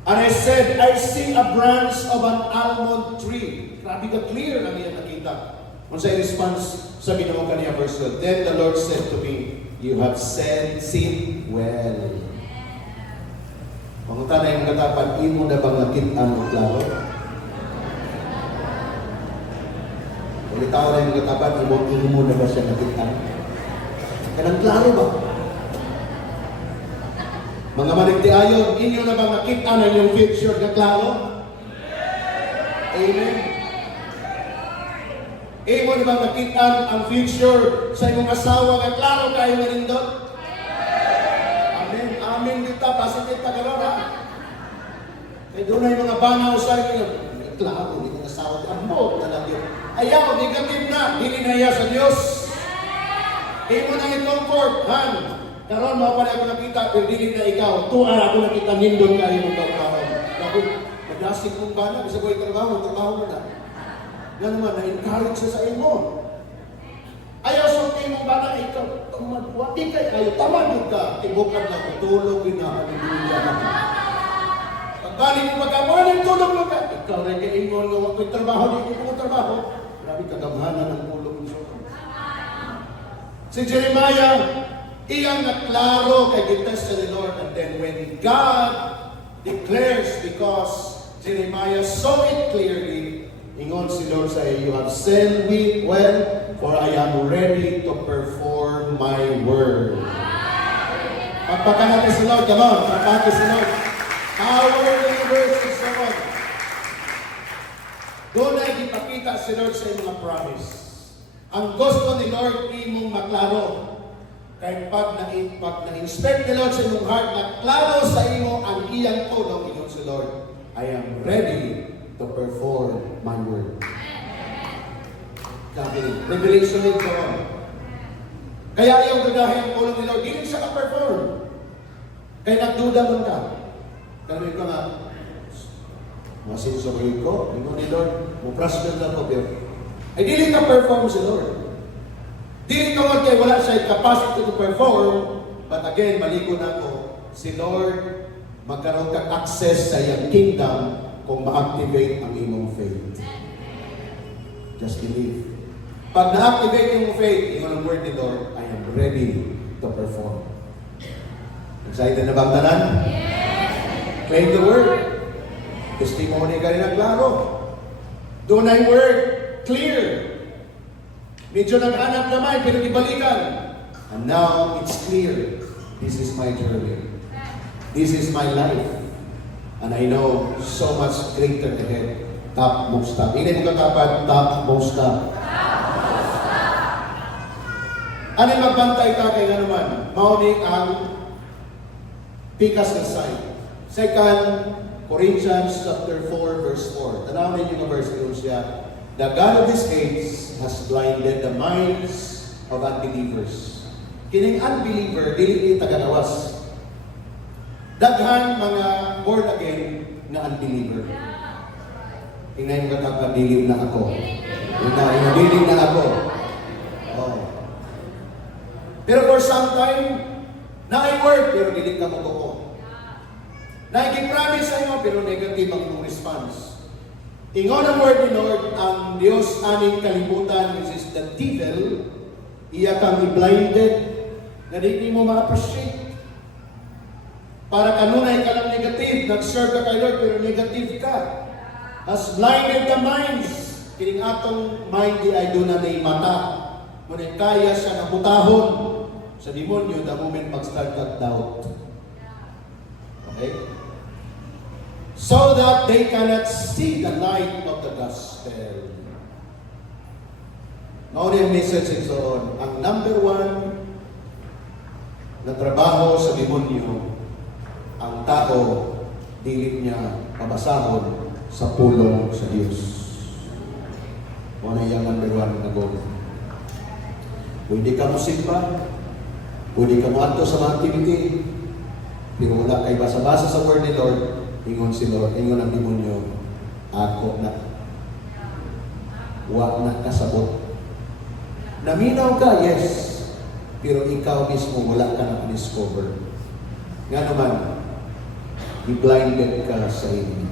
And I said, I see a branch of an almond tree. Grabe ka clear ang iyang nakita. Kung sa response sa Ginoo kaniya verse 12. Then the Lord said to me, you have seen well. Pangutan na yung katapan, imo na bang nakitaan o klaro? Ulitaw na yung katapan, imo na ba siya nakitaan? Kanang klaro ba? Mga manigtiayon, inyo na bang nakitaan ang yung future na klaro? Amen. Imo na bang nakitaan ang future sa imong asawa na klaro kayo nga nindot? Amin kita, positive ta gano'n ha. Kaya doon na yung mga banaw sa inyo, klaro, hindi kong asawa, abot na lang yun. Ayaw, negative na, hindi na iya sa Diyos. Imo na i-comfort, han. Karon mo pa na ako nakita, pero hindi na ikaw. Tuan ako nakita, nindon ka yung trabaho. Labi, magasig kong bana, bisa ko trabaho mo na. Nga naman, na-encourage siya sa imo. Ayaw sa mong bana, ikaw, tumadwa, di kayo, tamadog ka. Tibukan na ako, tulog yun na, hallelujah na. Pagkali mo magkamuha, tulog mo ka. Ikaw rin kayo ingon, nga ako'y trabaho, di ko trabaho. Grabe, kagamhanan ng tulog mo siya. Si Jeremiah, iyang naklaro kay gitest sa Lord, and then when God declares, because Jeremiah saw it clearly, ingon si Lord sa you have said me well, for I am ready to perform my word. Pagpaka natin si Lord, come on, pagpaka si Lord. Power in the words of someone. Doon ay ipakita si Lord sa mga promise. Ang gusto ni Lord, imong maklaro. Kaya pag na-inspect ni Lord sa imong heart, naklaro sa imo ang iyang tulong, ingon si Lord, I am ready to perform my word. Revelation din ko. Kaya ayaw gagahin ang tulong ni Lord, hindi siya ka-perform. Kaya nagduda man ka. Kaya ka nga, masinusabayin ko, ingon ni Lord, muprasgal na ko, pero ay dili ka-perform si Lord. Dili ka man kayo, wala siya capacity to perform, but again, maligo na ko, si Lord, magkaroon kang access sa iyang kingdom kung ma-activate ang imong faith. Just believe. Pag na-activate yung faith, yung word ni Lord, I am ready to perform. Excited na bang tanan? Yes! Claim the word. Testimony ka rin ang klaro. Doon na yung word, clear. Medyo naghanap naman, pero ibalikan. And now, it's clear. This is my journey. This is my life. And I know so much greater ahead. Top most top. Hindi mo katapat, top most top. Ano magbantay ka kay nga naman? Mauni ang pikas ng sign. 2 Corinthians chapter 4 verse 4. Tanawin niyo yung verse doon siya. The God of this age has blinded the minds of unbelievers. Kining unbeliever, dili tagagawas. Daghan mga born again na unbeliever. Tingnan yung katapat, dili na ako. Dili na ako. Oh. Pero for some time, na-word, pero dili ka mo totoo. Nag-promise sa iyo, pero negative ang iyong response. Ingon ang word ni Lord, ang Diyos aning kalibutan, which is the devil, iya kang i-blinded, na di mo ma-appreciate. Para kanunay ka lang negative, nag-serve ka kay Lord, pero negative ka. Has blinded the minds. Kining atong mind di ay doon na mata. Ngunit kaya siya na butahon sa demonyo the moment mag-start ka doubt. Okay? So that they cannot see the light of the gospel. Now yung message is on. Ang number one na trabaho sa demonyo, ang tao, dilit niya pabasahon sa pulong sa Diyos. Muna yung number one na goal. Pwede ka mo simba, pwede ka mo ato sa mga activity, pero wala kay basa-basa sa word ni Lord, ingon si Lord, ingon ang demonyo, ako na. Huwag na kasabot. Naminaw ka, yes, pero ikaw mismo wala ka na discover. Nga naman, i-blinded ka sa inyo.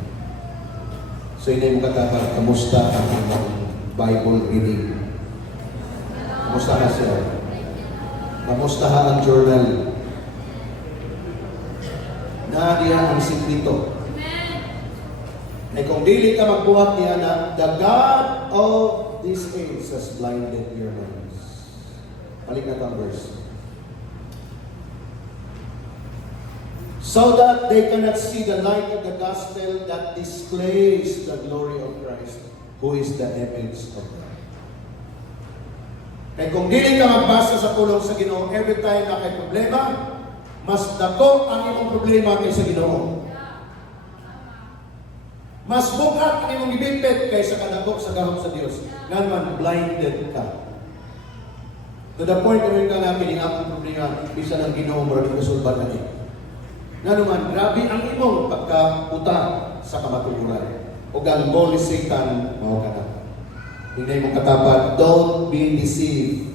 So hindi mo katapat, kamusta ang mga Bible reading? Kamusta na siya? Kamusta ang journal? Nadiyan ang sikrito. Eh kung dili ka magbuhat niya na the God of this age has blinded your minds. Balik na ang verse. So that they cannot see the light of the gospel that displays the glory of Christ, who is the image of God. Eh kung dili ka magbasa sa pulong sa Ginoo, every time na kay problema, mas dako ang imong problema kaysa Ginoo. Mas bugat ang imong gibitbit kaysa kadako sa gahom sa Dios. Nga man blinded ka. To the point na nga kining akong problema, bisa ng Ginoo murag kasulban ani. Nga naman grabe ang imong pagkaputa sa kamatuoran. Ug ang goal ni Satan mao kana. Hindi mo katapat, don't be deceived.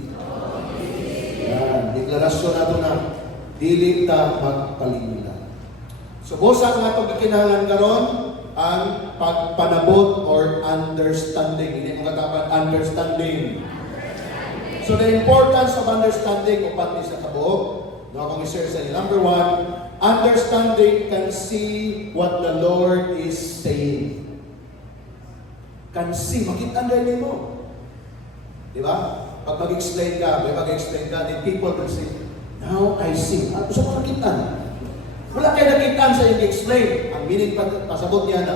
Yan, deklarasyon nato na dili ta magpalimula. So busa nga itong gikinahanglan karon ang pagpanabot or understanding. Hindi mo katapat, understanding. So the importance of understanding, upat ni sa kabuok, no, akong i-share sa inyo. Number one, understanding can see what the Lord is saying. Can see, makita-understand mo. Di ba? Pag mag-explain ka, may mag-explain ka, then people will say, now I see. Gusto mo nakita? Wala kayo nakitaan sa i-explain. Ang meaning pasabot niya na,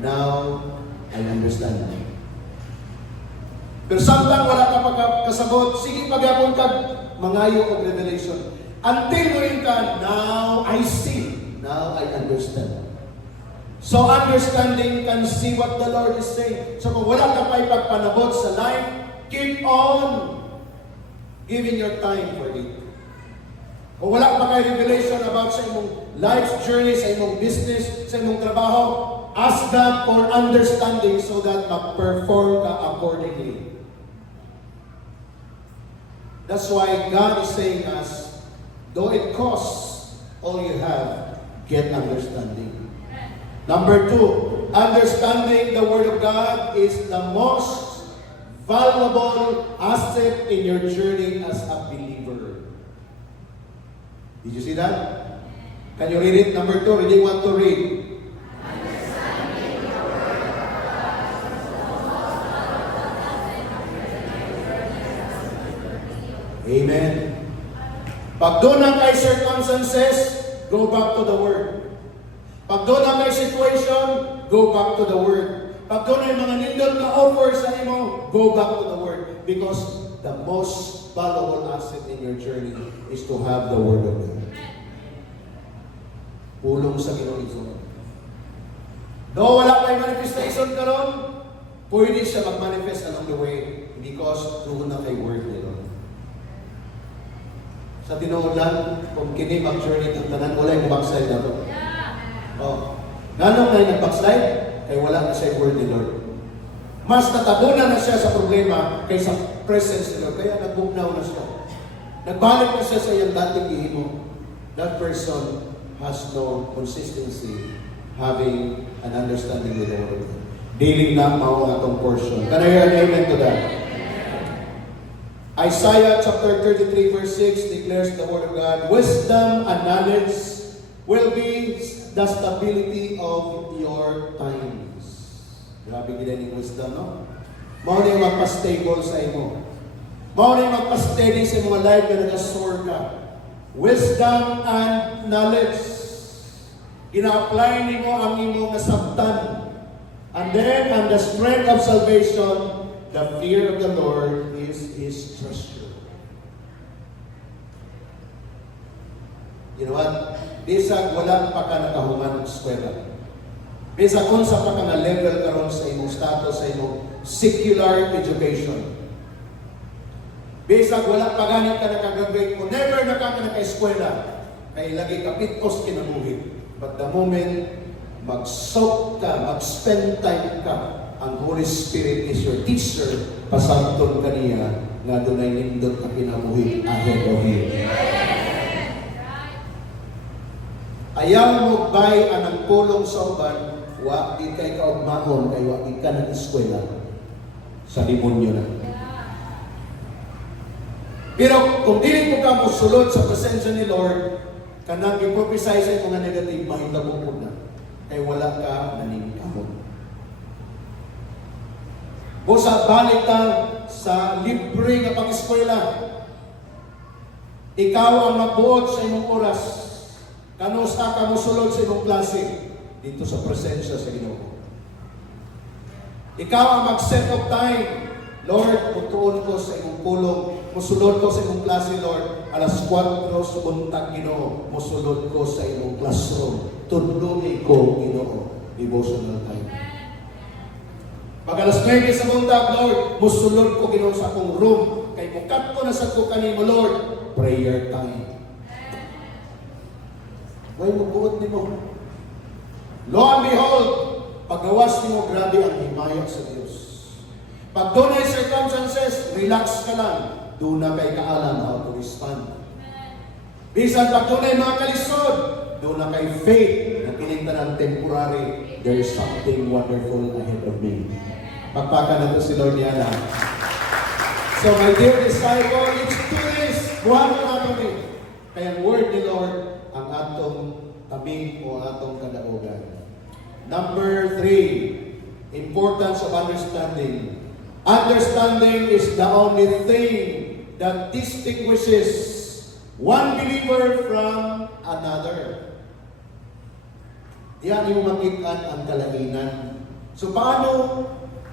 now I understand. Pero samtang wala ka pagkasabot, sige pagyapon ka, mangayo o revelation. Until mo rin ka, now I see. Now I understand. So understanding can see what the Lord is saying. So kung wala ka pa ipagpanabot sa life, keep on giving your time for it. Kung wala pa kayo revelation about sa imong life's journey, sa imong business, sa imong trabaho, ask God for understanding so that ma-perform ka accordingly. That's why God is saying us, though it costs all you have, get understanding. Number two, understanding the Word of God is the most valuable asset in your journey as a believer. Did you see that? Can you read it? Number two, really want to read. Understanding the Word of God is the most valuable asset in your journey as a believer. Amen. Pag doon ang kay circumstances, go back to the Word. Pag doon ang may situation, go back to the Word. Pag doon ay mga nindot na offer sa imo, go back to the Word. Because the most valuable asset in your journey is to have the Word of God. Pulong sa Ginoo ito. No, wala kay manifestation karon, pwede siya mag-manifest along the way because doon na kay Word ni Lord. Sa tinuod lang, kung kini mag-journey ng tanan, wala yung backslide na to. Oh. Nanong na yung backslide? Kaya wala na siya yung Word ni Lord. Mas natabunan na siya sa problema kaysa presence ni Lord. Kaya nagbugnaw na siya. Nagbalik na siya sa iyang dating ihimo. That person has no consistency having an understanding with the Word of God. Dealing na mao ang atong portion. Can I hear an amen to that? Isaiah chapter 33 verse 6 declares the Word of God, wisdom and knowledge will be the stability of your times. Grabe gila ni wisdom, no? Mao na yung magpa-stable sa imo. Mao na yung magpa-steady sa mga life na nag-soar ka. Wisdom and knowledge. Ina-apply nimo ang imong nasabtan. And then, and the strength of salvation, the fear of the Lord is His treasure. You know what? Bisag wala pa ka nakahuman sa eskwela. Bisag kung sa pa ka na level karon sa imong status, sa imong secular education. Bisag wala pa ganit ka nakagraduate mo, never na ka naka-eskwela, kay lagi ka pitos kinabuhi. But the moment mag-soak ka, mag-spend time ka, ang Holy Spirit is your teacher, pasangton ka niya, nga doon ay nindot ka kinabuhi ahead of you. Ayaw mo bay anang pulong sa uban, wa di kay kaugmahon, kay wa di ka nag-eskwela sa demonyo na. Pero kung dili mo ka mosulod sa presensya ni Lord, kanang i-prophesy sa mga negative, mahitabo po na. Kaya wala ka naningkamot. Busa balik ka sa libre nga pag-eskwela. Ikaw ang magbuot sa imong oras. Kanus ka mosulod sa imong klase dito sa presensya sa Ginoo. Ikaw ang mag-set of time. Lord, mutuon ko sa imong pulong. Musulod ko sa imong klase, Lord. Alas 4 sa buntag, Ginoo. Musulod ko sa imong classroom. Tudlungi ko, Ginoo. Devotional time. Pag alas 9 sa buntag, Lord, musulod ko, Ginoo, sa akong room. Kay mukat ko na sa ko kanimo, Lord. Prayer time. Way magbuot nimo. Lo and behold, paggawas nimo, grabe ang himaya sa Dios. Pag doon ay circumstances, relax ka lang. Doon na kay kaalam how to respond. Bisan pag doon ay mga kalisod, doon na kay faith na pininta ng temporary. There is something wonderful ahead of me. Pagpaka na to si Lord Yana. So my dear disciple, it's to this. Buhan mo natin eh. Kaya ang word ni Lord, ang atong tabing o atong kadaugan. Number 3, importance of understanding. Understanding is the only thing that distinguishes one believer from another. Diyan mo makita ang kalainan. So paano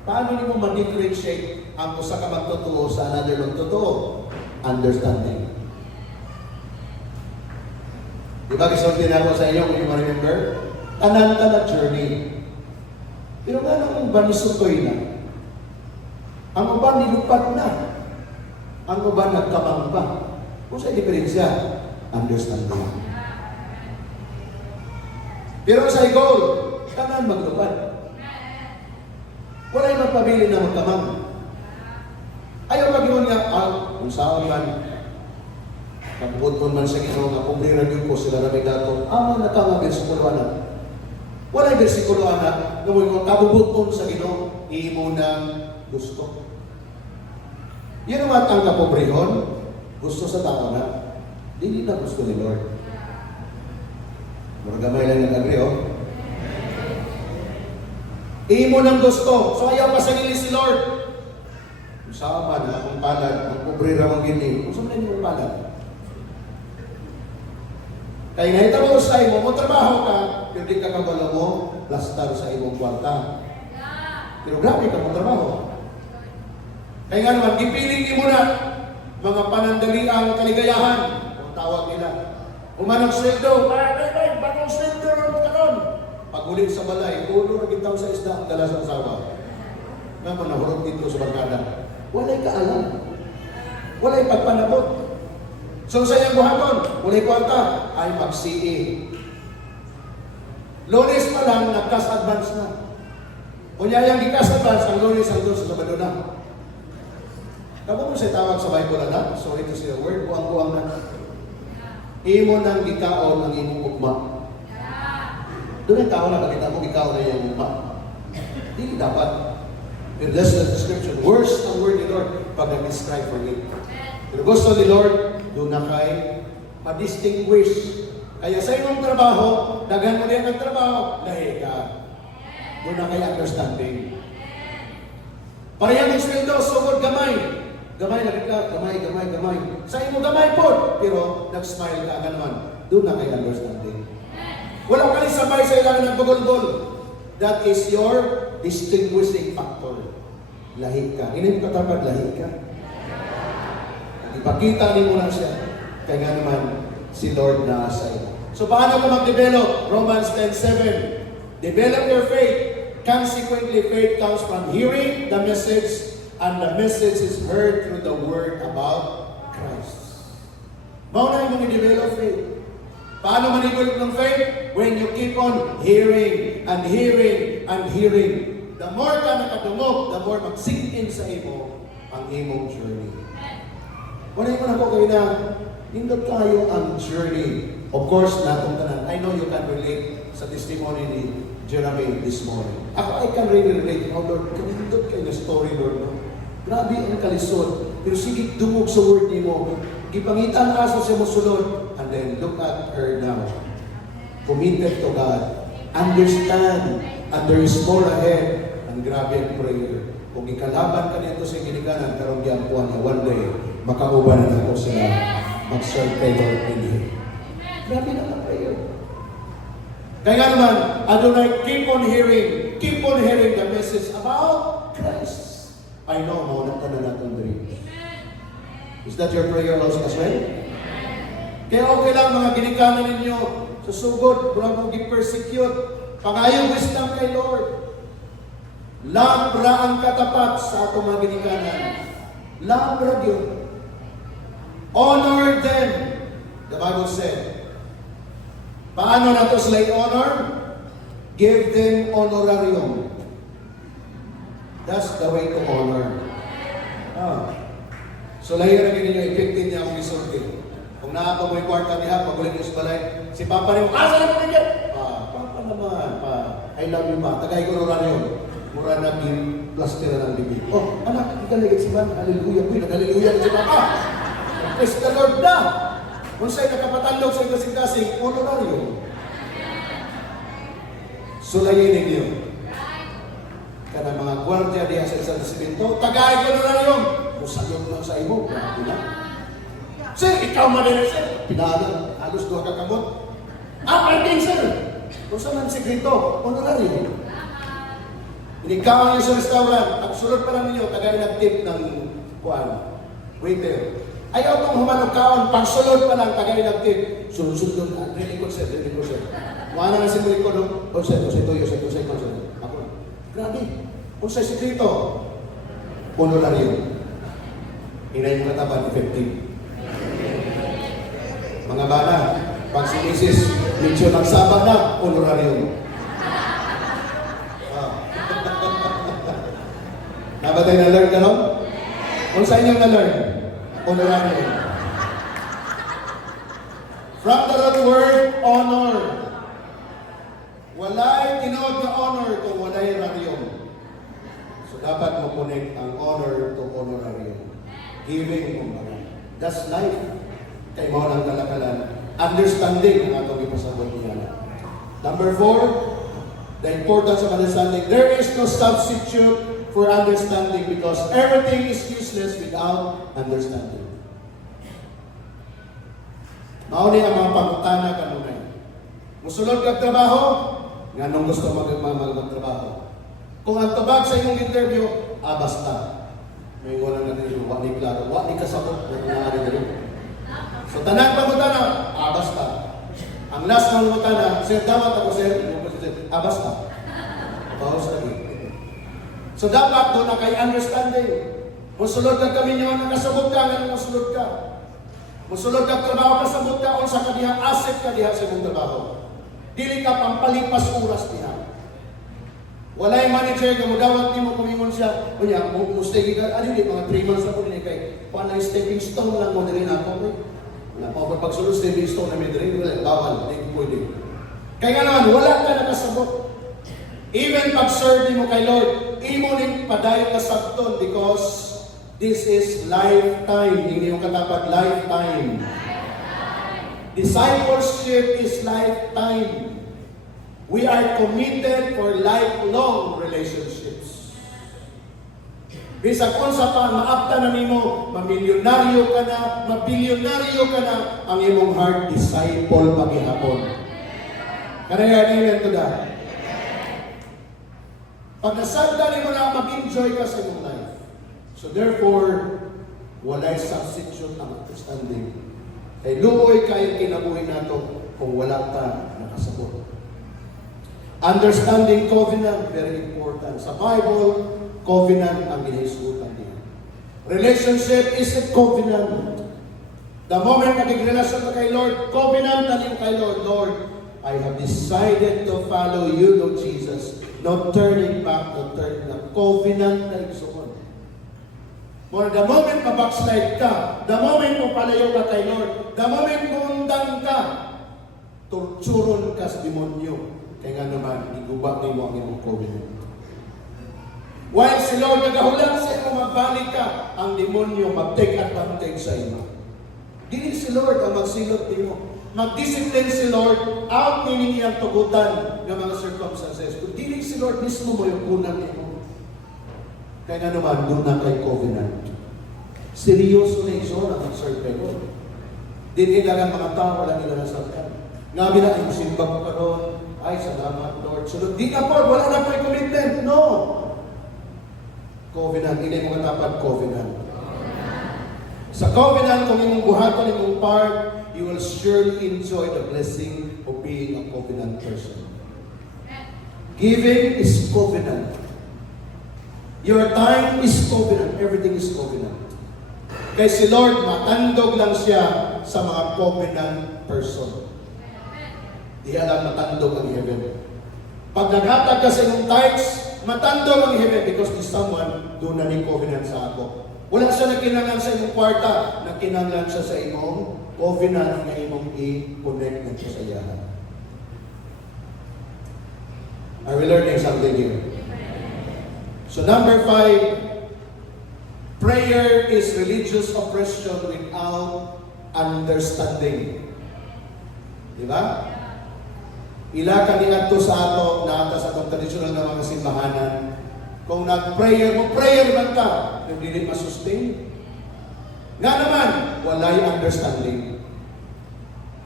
mo ma-differentiate ang usa ka magtotoo sa another magtotoo? Understanding. Di ba kisulti na ako sa inyo, kung you remember? Tanan-tanan journey. Pero nga nang banisutoy na. Ang uban nilupad na. Ang uban nagkamang pa. Kung sa diferensya, understanding. Pero sa goal, tanan maglupad. Wala yung magpabili na magkamang. Ayaw mag-iwan niya, kung saan man, kabubuton man sa Ginoo nga kumplira gyud ko sila ra dato. Amo na ka nga bersikulo ana. Wala bersikulo ana nga mo kabubuton sa Ginoo imo nang gusto. Yan naman ang kapobrehon, gusto sa tao na, hindi na gusto ni Lord. Maragamay lang nag-agree, oh. Imo nang gusto, so ayaw pa sa si Lord. Kung saan man, akong palad, ang pobrera mong gini, kung saan na yung palad? Kaya nahita mo sa imo, mo trabaho ka, pero di ka kabalo mo, plastar sa imong kwarta. Pero grabe ka mo trabaho. Kaya nga naman, ipiling mo na, mga panandaliang kaligayahan, ang tawag nila. Umanong sweldo, ay, bagong sweldo ron karon. Pag-ulit sa balay, ulo na gitaw sa isda, ang dala sa asawa. Nga man, nahurot dito sa barkada. Walay kaalam. Walay pagpanabot. So sa iyang buhaton, walay kwarta, ay mag-CE. Lunes pa lang, nag-cash advance na. Kunyayang i-cash advance, ang lunes ang doon sa Sabado na. Kamo mo siya tawag sa Bible na, sorry to say the word, buwang-buwang na. Imo nang gikaon ang imong ugma. Doon ang tao na bakit ako gikaon na yung ugma. Hindi dapat. In less than description, worse ang word ni Lord pag nag-describe for me. Pero gusto ni Lord, doon na kay ma-distinguish. Kaya sa imong trabaho, daghan mo rin ang trabaho, lahi ka. Doon na kay understanding. Parehang yung sweldo, sugod gamay. Gamay na ka, gamay. Sa imo gamay po, pero nag-smile ka agad naman. Doon na kay understanding. Walang kalisabay sa ilang nagbugol-gol. That is your distinguishing factor. Lahi ka. Hindi mo katapad, lahi ka. Ipakita niyo lang siya. Kaya nga naman, si Lord na sa iyo. So paano ka mag-develop? Romans 10:7. Develop your faith. Consequently, faith comes from hearing the message, and the message is heard through the word about Christ. Mauna yung i-develop faith. Paano man-develop ng faith? When you keep on hearing and hearing and hearing. The more ka nakadungog, the more mag-sink in sa imo ang imong journey. Wala yung ako kayo na nindot kayo ang journey. Of course, natong tanan. I know you can relate sa testimony ni Jeremy this morning. Ako, I can really relate. Oh Lord, kanindot kayo na story, Lord. No? Grabe ang kalisod. Pero sige, dumog sa word ni mo. Gipangitan aso siya mo sulod. And then, look at her now. Committed to God. Understand. And there is more ahead. Ang grabe ang prayer. Kung ikalaban ka nito sa ginikanan, karong giampuan na one day, makauban na ako sila mag-serve kay Lord in here. Grabe na ang prayer. Kaya nga naman, Adonai, keep on hearing the message about Christ. I know, maunang ka na natin dreams. Is that your prayer also as well? Kaya okay lang mga ginikanan ninyo, susugod, mula mong gi-persecute, pangayong wisdom kay Lord. Labra ang katapat sa atong mga ginikanan. Labra yun. Honor them. The Bible said, paano na ito sila i-honor? Give them honorarium. That's the way to honor. So layo na ganyan yung effective niya akong isulti. Kung naapa mo yung kwarta niya, pagulit niyo sa balay, si Papa niyo, asa na po ninyo? Papa naman, I love you pa. Tagay ko honorarium. Mura na plaster na ng bibig. Oh, anak, ikaligid si Man. Hallelujah. Uy, nag-hallelujah na si Papa. Praise the Lord na. Kung sa'yo nakapatandog sa kasing-kasing, honorarium. Sulayin ninyo. Kana mga gwardiya diya sa isang simento, tagay ko honorarium. Musalong lang sa imo. Grabe na. Sir, ikaw madali, sir. Pinahalang, halos doha ka kamot. Parking, sir. Kung saan ang sekreto, honorarium. Inikaw niyo sa restaurant, ang sulod pa lang ninyo, tagay nag-tip ng kuwan, waiter. Ayaw itong humanong kaon, pag sulod pa lang, tagay nag-tip. Sulod na, really ko sir. Muha na si Murico, no? Kung sir, tuyo, ako na. Grabe. Kung sa'y sikrito, honorarium. Hinay mo kataban, effective. Mga bana, pag si Mrs. medyo nagsabak na, honorarium. Nabatay na-learn ka, no? Kung saan yung na-learn? Honorarium. From the root word, honor. Walay tinood na honor kung walay rarium. So dapat mo connect ang honor to honorarium. Giving mo ba? That's life. Kay mo lang kalakalan. Understanding ang atong ipasabot niya. Number 4, the importance of understanding. There is no substitute for understanding because everything is useless without understanding. Mauni ang mga pangutana kanunay. Musulod kag trabaho, nganong gusto magtrabaho. Kung ang tubag sa imong interview, basta. May wala na dito, wala ni klaro, wala ni kasabot na nangyari dito. So tanan pangutana, basta. Ang last na pangutana, sir, dapat ako sir, basta. Bawas lagi. So dapat doon na kay understanding. Musulod ka kami nyo, nakasabot ka, nga musulod ka. Musulod ka trabaho, kasabot ka, o sa kaniya, asset ka diha sa mong trabaho. Dili ka pampalipas oras diha. Walay manager ka mo, dawat di mo kumingon siya. Kunya, mustigi ka, ano di, mga 3 months na po din kay, panay stepping stone lang mo din ako. Wala pa ako pagsulod stepping stone na may din, wala, bawal, hindi ko pwede. Kaya nga naman, wala ka nakasabot. Even pag-serve mo kay Lord, imo rin padayon ka sabton because this is lifetime. Hindi mo katapat, lifetime. Discipleship is lifetime. We are committed for lifelong relationships. Bisag kung sa pa, maapta na nimo, mamilyonaryo ka na, mabilyonaryo ka na, ang imong heart disciple paghihapon. Kaya amen to that. Pag nasagdan mo na, mag-enjoy ka sa iyong life. So therefore, walay substitute ang understanding. Kay luoy kayo kinabuhi nato kung wala ka nakasabot. Understanding covenant, very important. Sa Bible, covenant ang ginahisutan niya. Relationship is a covenant. The moment nagigrelasyon ka kay Lord, covenant na niyo kay Lord, Lord, I have decided to follow you, Lord Jesus. No turning back, no turning back. Covenant na igsuon. For the moment mabackslide ka, the moment mo palayo ka kay Lord, the moment mundang ka, torturon ka sa demonyo. Kaya nga naman, igubak ni mo ang imong covenant. While si Lord nagahulang sa imo, magbalik ka, ang demonyo mag-take advantage sa imo. Dili si Lord ang magsilot nimo. Mag-discipline si Lord, out meaning iyang tugutan ng mga circumstances. Kung dili si Lord mismo mo yung kunan nimo. Kaya nga naman, doon na kay covenant. Seryoso na iso na mag-serve kay Lord. Dili lang mga tao, wala nila nasaktan. Ngabi na, yung simbag ko karon, ay, salamat, Lord. So, di na po, wala na po yung commitment. No. Covenant, hindi mo katapat covenant. Sa covenant, kung imong buhaton, imong part, you will surely enjoy the blessing of being a covenant person. Giving is covenant. Your time is covenant. Everything is covenant. Kaya si Lord, matandog lang siya sa mga covenant person. Di alam matandog ang heaven. Pag naghatag ka sa inyong tithes, matandog ang heaven because this someone doon na ni covenant sa ako. Wala siya nakinanglan sa imong kwarta, nakinanglan siya sa imong covenant na imong i-connect na siya sa iyahan. Are we learning something here? So number 5, prayer is religious oppression without understanding. Diba? Ila kami adto sa ato, naata sa atong traditional na mga simbahanan. Kung nag-prayer mo, prayer man ka, hindi masustain. Nga naman, walay understanding.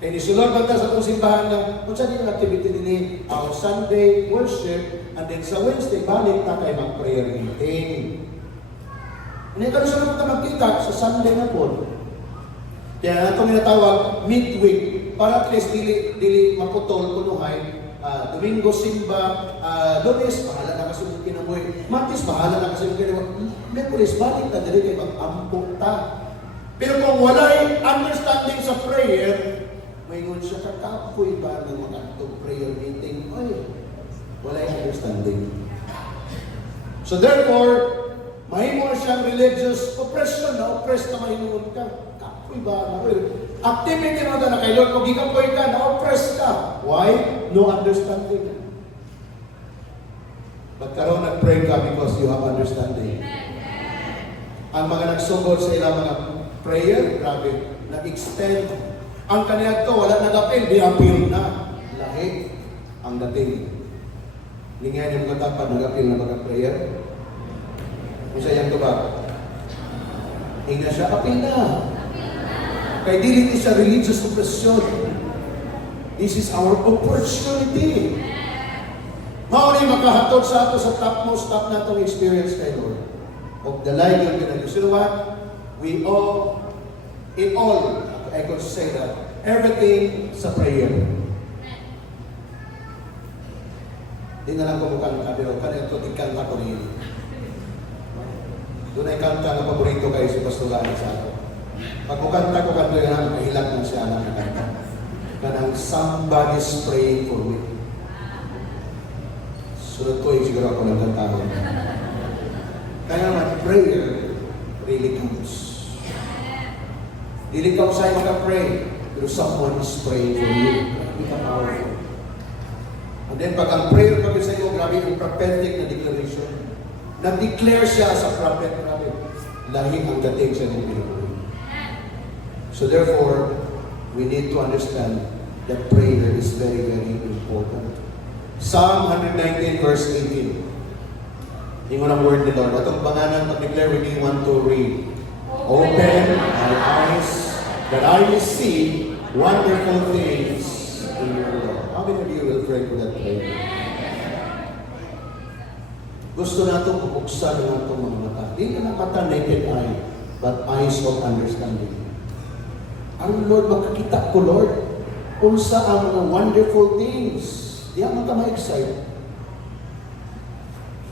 Kaya nisulod man ka sa atong simbahan na, kung saan yung activity din our Sunday worship, and then sa Wednesday, balik na kayo mag-prayer meeting. Hindi ka sa naman magkita sa Sunday na po. Kaya na itong minatawag midweek, para at least dili maputol kunuhay. Domingo simba, Lunes, bahala na kasi mong kinabuhi. Martes, bahala na kasi mong kinabuhi. Merkulis, balik na dili kayo mag-ampok ta. Pero kung walay understanding sa prayer, mayroon siya kakapoy ba ng mga prayer meeting? Ay, walay understanding. So therefore, mahimo na siyang religious oppression, na oppress na mahinuon ka. Kapoy ba? Activity mo na kay Lord, kung gikapoy ka, na-oppress ka. Why? No understanding. But karoon nag-pray ka because you have understanding. Ang mga nagsugod sa ilang mga prayer, grabe, nag-extend. Ang kaniyag to, wala nag-appeal, di-appeal na. Lahi ang dating. Lingyan yung katapan, nag-appeal na mga-prayer. Kung siya yan to ba? Hinga siya, appeal na. Kaya dili siya religious oppression. This is our opportunity. Mauni makahatod sa ato sa topmost top na itong experience kay Lord. of the life of the You know what? We all, in all, I could say that, everything sa prayer. Di na lang kumukang kabiro, kanito ikanta ko rin. Doon ay kanta na paborito kayo sa pastoral sa ako. Pag kukanta ko kanto yan, mahilag na siya lang na kanta. Kanang somebody's praying for me. Sunod ko yung siguro ako ng kantahan. Kaya naman, prayer really counts. Dili ka usay maka-pray, pero someone is praying for you. Grabe ka powerful. And then pag ang prayer kami sa iyo, grabe yung prophetic na declaration. Nag-declare siya sa prophet, grabe. Lahing ang dating sa nung pinupuloy. So therefore, we need to understand that prayer is very, very important. Psalm 119 verse 18. Ingon ang word ni Lord. Atong banganan pag-declare, we want to read. Open my eyes that I may see wonderful things in your Lord. How many of you will pray for that prayer? Gusto natin bubuksan ng itong mga mata. Hindi na mata naked eye, but eyes of understanding. Ang Lord, makakita ko, Lord, kung sa ang mga wonderful things. Di ang ka ma-excite.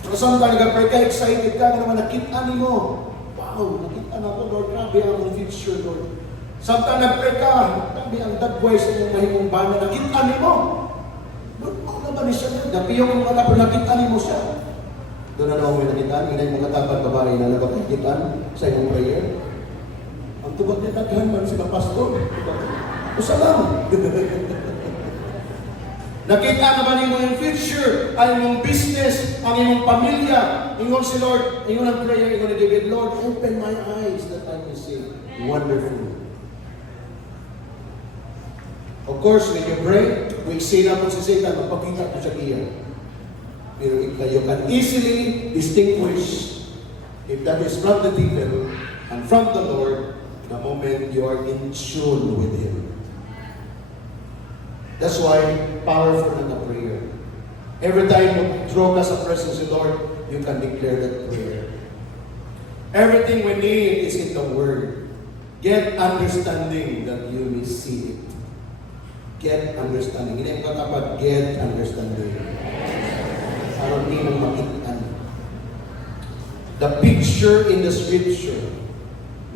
So sometimes nag-pray ka, excited ka, naman nakita mo. Wow, nakita na ko, Lord, grabe ang future, Lord. Sometimes nag-pray ka, grabe ang dagway sa iyong mahimong bana, nakita mo. Lord, mo naman ni siya, napiyong ang mata, pero nakita mo siya. Doon na naman may nakitaan, inay mga tapat babae na nagpakikitaan sa iyong prayer. Ang tubag niya daghan man sila pastor. O salam. Nakita naman mo yung future, ang iyong business, ang iyong pamilya. Ingon si Lord, ingon ang prayer, ingon ni David, Lord, open my eyes that I may see. Wonderful. Of course, when you pray, we say na po si Satan, magpakita po sa iya. Pero you can easily distinguish if that is from the devil and from the Lord the moment you are in tune with Him. That's why powerful na the prayer. Every time you draw ka sa presence of the Lord, you can declare that prayer. Everything we need is in the Word. Get understanding that you may see it. Get understanding. Hindi mo kapag get understanding. Aron di mo makita. The picture in the scripture,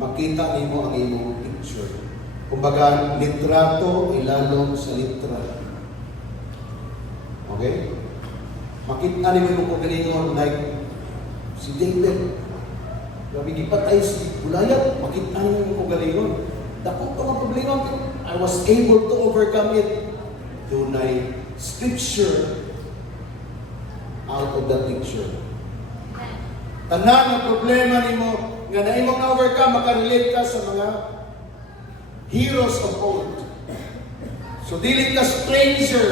makita nimo ang imong picture. Kumbaga, litrato ilalong sa litra. Okay? Makita nimo yung kagalingon like si David. Grabe gipatay si Goliath, makita nimo yung kagalingon. Dako ka mga problema, I was able to overcome it. Dunay scripture out of that picture. Tanan ang problema nimo nga naimong na-overcome, makarelate ka sa mga heroes of old. So dili ka stranger,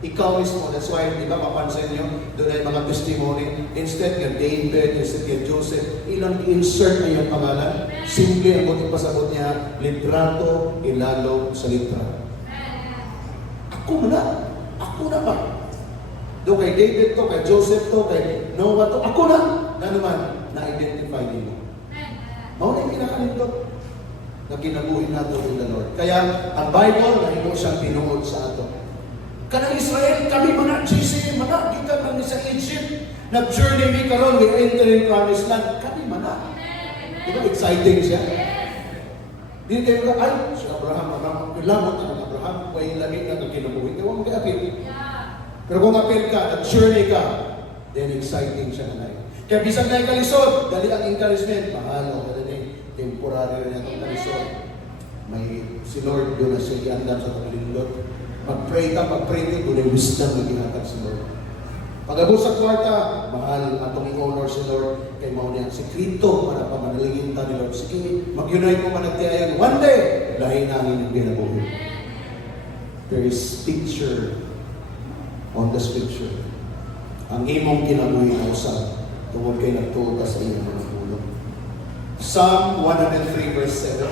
ikaw mismo. That's why, di ba, mapansin nyo, doon ay mga testimony. Instead nga David, instead nga Joseph, ilang insert na yung pangalan. Simple ang buti pasabot niya, litrato ilalo sa litra. Ako na ba? Doon kay David to, kay Joseph to, kay Noah to, ako na! Na naman, na-identify nila. Mauna yung kinakalindot na kinabuhin natin in the Lord. Kaya, ang Bible, nahimo siyang tinuod sa ato. Kanang Israel, kami mana, GC, mana, kita kami sa Egypt. Nag-journey mi karon, we enter in promised land. Kami mana. Di ba, exciting siya? Di kayo ka, ay, si Abraham, lamot na ng Abraham, may lagi na kinabuhin. Ewan mo kaya apil. Pero kung apil ka, nag-journey ka, then exciting siya na life. Kaya bisan na yung kalisod, dali ang encouragement. Mahalo, dali temporary rin itong kalisod. May si Lord doon na siya iandam sa tagalindot. Mag-pray ka, mag-pray ka, doon yung wisdom na ginatag si Lord. Pag-abot sa kwarta, mahal atong i-honor si Lord kay Maunian. Sikrito para pamanalingin ta ni Lord. Sige, mag-unite mo managtiayan. One day, lahi namin ang binabuhin. There is picture on the scripture. Ang imong kinabuhi na usap tungkol kay nagtuod ka sa iyong mga pulong. Psalm 103 verse 7.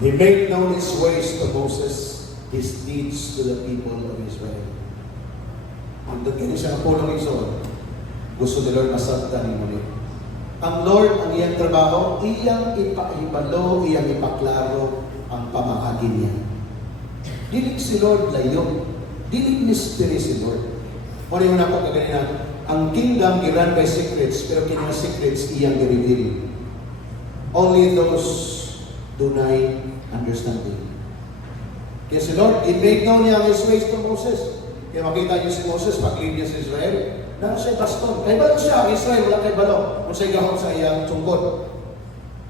He made known His ways to Moses, His deeds to the people of Israel. Ang daging siya ang pulong iso, gusto ni Lord masabta ni Muli. Ang Lord, ang iyang trabaho, iyang ipahibalo, iyang ipaklaro ang pamahagi niya. Dili si Lord layo. Dili mystery si Lord. Ano yung napagkaganina? Ang kingdom giran by secrets, pero kina secrets iyang i-reveal. Only those dunay understanding. Kaya si Lord, He made known niya ang His ways to Moses. Kaya makita niyo si Moses, pag-lead niya sa Israel, na siya baston. Kay balo siya, ang Israel, wala kay balo. Kung siya'y gahong sa iyang tungkod.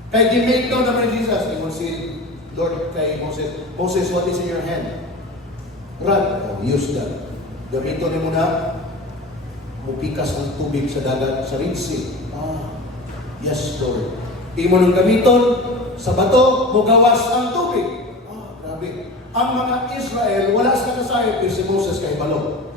Kaya He made known naman Jesus. He will see Lord kay Moses, Moses, what is in your hand? Rod. Oh, use that. Gamito niyo muna, mupikas ang tubig sa dagat, sa Red Sea. Yes, Lord. Di mo nung gamiton, sa bato, mugawas ang tubig. Grabe. Ang mga Israel, wala sa kasayap, pero si Moses kay balo.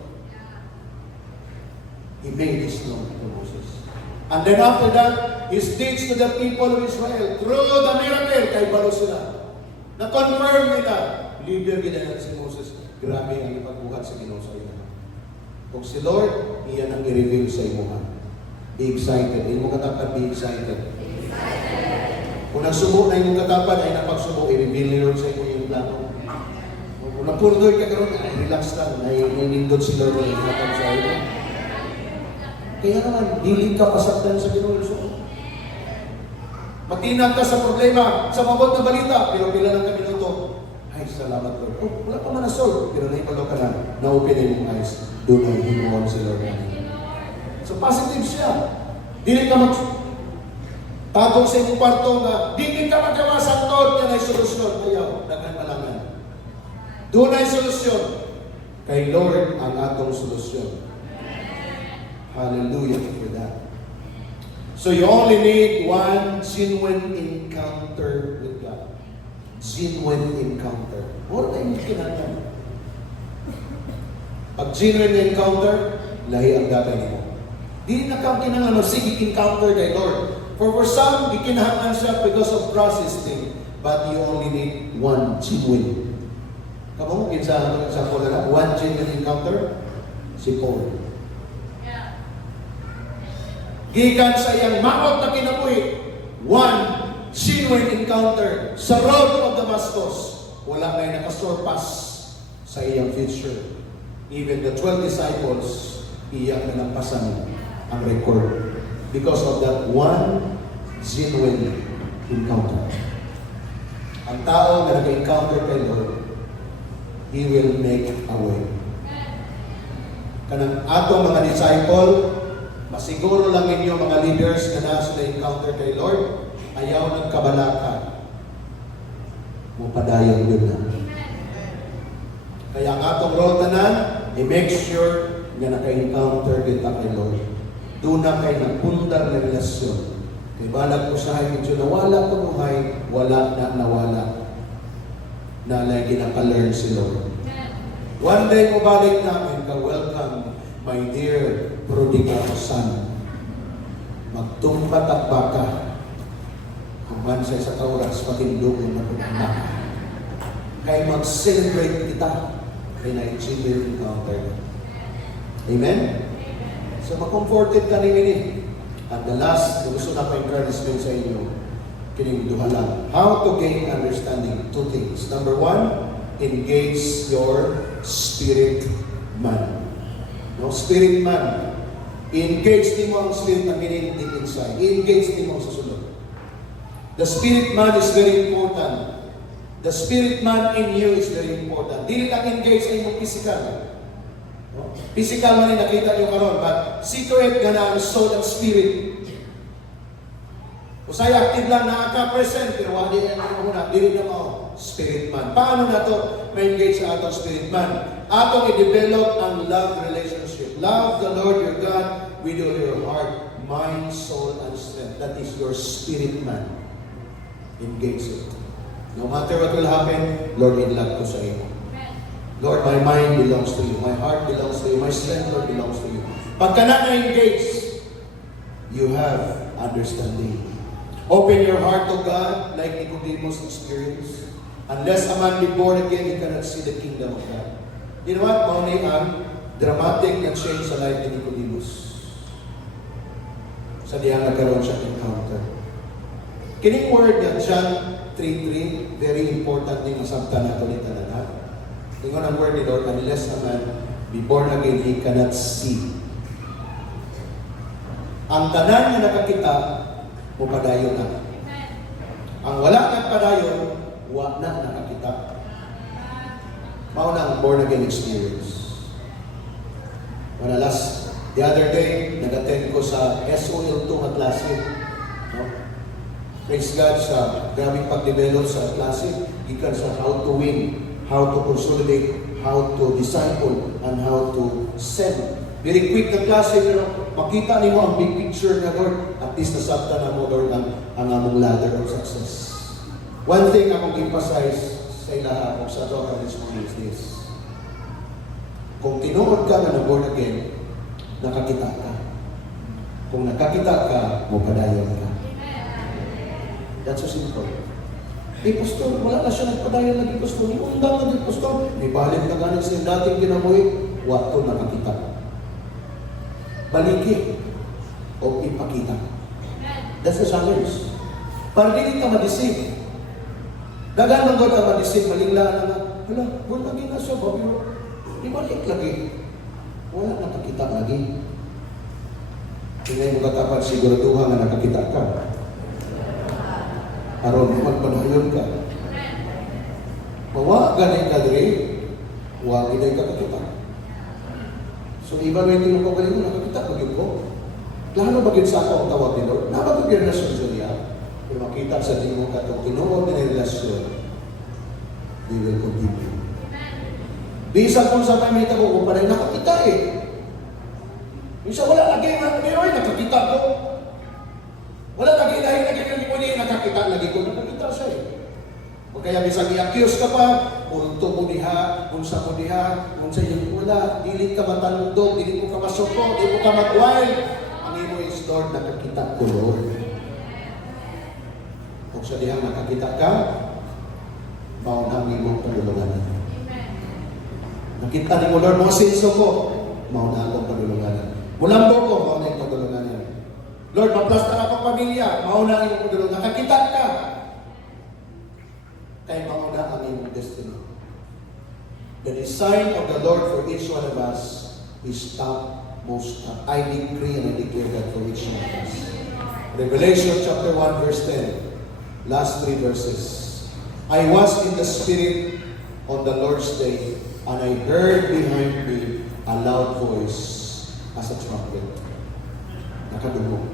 He made this known to Moses. And then after that, He states to the people of Israel, through the miracle, kay balo sila. Na-confirm nila, leader gina si Moses, grabe ang ipagbuhat sa Ginoo sa iya. Kung si Lord, iyan ang i-reveal sa imo. Be excited. Imo katapat, be excited. Kung nagsubo na yung katapan ay napagsubo, i-reveal ni Lord sa iyo yung plano. Kung napurdoy ka karoon, ay relax lang, ay nindot si Lord na ihatag sa iyo. Kaya naman, dili ka pasaktan sa Ginoo. Matinag ka sa problema, sa mabot na balita, pero pila lang kami minuto. Ay, salamat Lord. Oh, wala pa man na-solve, pero naipalo ka na, na-open na yung eyes. Doon ay hinuon si Lord. So positive siya. Dili ka tagong sa iyong kwarto nga, di ka magawasan to, yan ay solusyon. Kaya, nagkamalangan. Doon ay solusyon. Kay Lord ang atong solusyon. Hallelujah for that. So you only need one genuine encounter with God. Genuine encounter. What ay kinahanglan? Pag genuine encounter, lahi ang data niyo. Di na ka kinahanglan sige encounter kay Lord. For some, gikinahanglan siya because of process thing. But you only need one genuine. Kamu, sa example na one genuine encounter, si Paul. Gikan sa iyang maot na kinabuhi, one genuine encounter sa road of Damascus. Wala may nakasurpass sa iyang future. Even the 12 disciples, iyak na nampasan ang record. Because of that one genuine encounter. Ang tao na nag-encounter kay Lord, He will make a way. Kanang atong mga disciple, masiguro lang inyo mga leaders na nasa na-encounter kay Lord, ayaw nagkabalaka. Mupadayon yun na. Kaya ang atong role tanan, i-make sure na naka-encounter kita kay Lord. Doon na kayo nagpundar na relasyon. Kay balag ko sa medyo nawala ko buhay, wala na nawala. Nalay ginaka-learn si Lord. One day mo balik namin ka, welcome, my dear prodigal son. Magtumpat at baka. Kuman siya sa kauras, patindugan na kumanak. Kaya mag-celebrate kita. Kaya na-achieve encounter. Amen? So, makomforted ka ni. At the last, gusto na pa-encouragement sa inyo, kining duha lang. How to gain understanding? Two things. Number one, engage your spirit man. No, spirit man. Engage din mo ang spirit na ginin deep inside. Engage din mo sa sulod. The spirit man is very important. The spirit man in you is very important. Dili lang engage sa imong physical. Physical man nakita nyo karon, but secret nga na ang soul and spirit. Usay active lang nakaka-present, pero wala din ang muna, dili na mo, spirit man. Paano na to ma-engage sa atong spirit man? Atong i-develop ang love relationship. Love the Lord your God with all your heart, mind, soul, and strength. That is your spirit man. Engage it. No matter what will happen, Lord, in love ko sa iyo. Lord, my mind belongs to you. My heart belongs to you. My strength, Lord, belongs to you. Pagka na-engage, you have understanding. Open your heart to God like Nicodemus experience. Unless a man be born again, he cannot see the kingdom of God. You know what? Mauni ang dramatic na change sa life ni Nicodemus. sa diyang nagkaroon siya encounter. Kining word nga John 3:3, very important din ang sabta nato ni tanan. Ingon ang word ni Lord, unless a man be born again, he cannot see. Ang tanan nga nakakita, mupadayon na. Ang wala nagpadayon, wa na nakakita. Mao na ang born again experience. The other day, nag-attend ko sa SOL2 na klase. No? Praise God sa grabing pag-develop sa klase. Ikan sa how to win, how to consolidate, how to disciple, and how to send. Very quick na klase, pero makita niyo ang big picture na Lord. At least nasabta na mo, Lord, ang among ladder of success. One thing akong emphasize sa ilaha kung sa ito this morning is this. Kung tinuod ka na born again, nakakita ka. Kung nakakita ka, mapadayon ka. That's so simple. Pastor, wala na siya nagpadayon lagi, Pastor. Hindi undang lagi, Pastor. May balik na ganin sa dating kinabuhi, wato nakakita. Baliki o ipakita. That's the challenge. Para hindi ka madisip. Dagan ng God ang madisip, malinglaan na nga. Hala, born again na siya, pero ibalik lagi. Wala nakakita lagi. Tingnan mo katapat, siguraduhan na nakakita ka. Aron, magpanayon ka. Mawa ganay ka diri, huwag inay ka kakita. So, iba na yung tinong mo, nakakita ko yun ko. Lalo bagay sa ako ang tawag ni Lord. Napagod yung relasyon sa niya. Kung makita sa tingin mo katong tinuod na yung relasyon, we will continue. Bisa kung sa pamita ko, kung panay nakakita eh. Bisa wala lagi, pero nakakita ko. Wala lagi, dahil naging mo niya, nakakita lagi ko, nakakita siya eh. O kaya bisang i-accuse ka pa, unto mo diha, unsa mo diha, unsa yung wala, dili ka matalundog, dili mo ka masuko, dili mo ka mag-wild. Ang imo is, Lord, nakakita ko, Lord. Kung sa diha nakakita ka, maunang imong pagulungan. Nakita ni mo, Lord, mga sinso ko, mauna akong pagulungan. Mulambo ko, mauna yung pagulungan. Lord, maplastar akong pamilya, mauna yung pagulungan. Nakakita ka. Kaya mauna ang iyong destiny. The design of the Lord for each one of us is topmost. I decree and I declare that for each one of us. Revelation chapter 1 verse 10. Last 3 verses. I was in the Spirit on the Lord's day, and I heard behind me a loud voice as a trumpet. Nakadungog.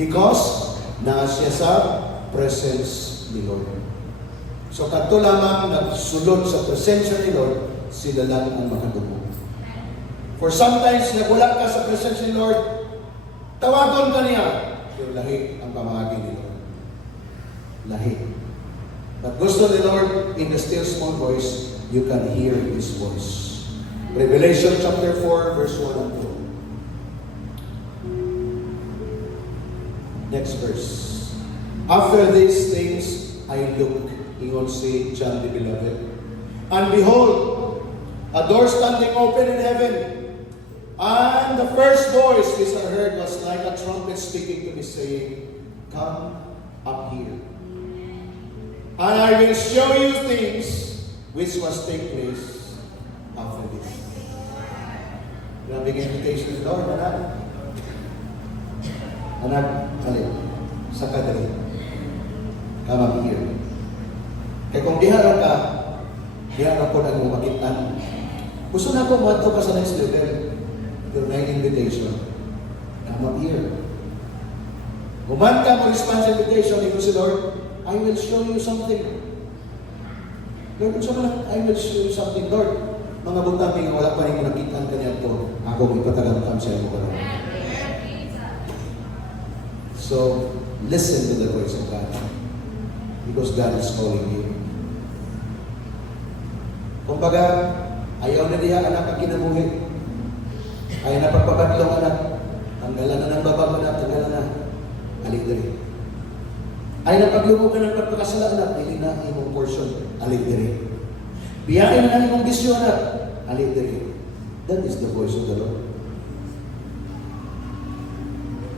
Because na siya sa presence ni Lord. So kadto lamang nagsulod sa presensya ni Lord, sila lang ang makadungog. For sometimes nagwala ka sa presensya ni Lord, tawagon ka niya, pero lahi ang pamahagi ni Lord. Lahi. But gusto ni Lord, in the still small voice, you can hear His voice. Revelation chapter 4, verse 1 and 2. Next verse. After these things, I looked, ingon si John the Beloved, and behold, a door standing open in heaven. And the first voice which I heard was like a trumpet speaking to me, saying, Come up here. And I will show you things which must take place after this. Grabe ang invitation, Lord, anak. Anak, alin, sa kadali. Come up here. Kaya kung dihara ka, dihara ko na kung makitan. Gusto na ko mato ka sa next level. Your night invitation. Come up here. Guman ka mag-respond sa invitation, ito si Lord, I will show you something. Lord, kung saan I will show you something, Lord. Mga butang nga wala pa rin mo nakitaan kanya ito, ako ipatagamtam sa iyo ko. So, listen to the voice of God. Because God is calling you. Kumbaga, ayaw na diha anak ang kinabuhi. Ayaw na pagpabatlong anak. Tanggalan na ng babang anak, tanggalan na. Alik diri. Ayaw na paglumukan ng pagpakasala anak, hindi na imong portion. Alik diri. Biyain na imong bisyo anak. Alik diri. That is the voice of the Lord.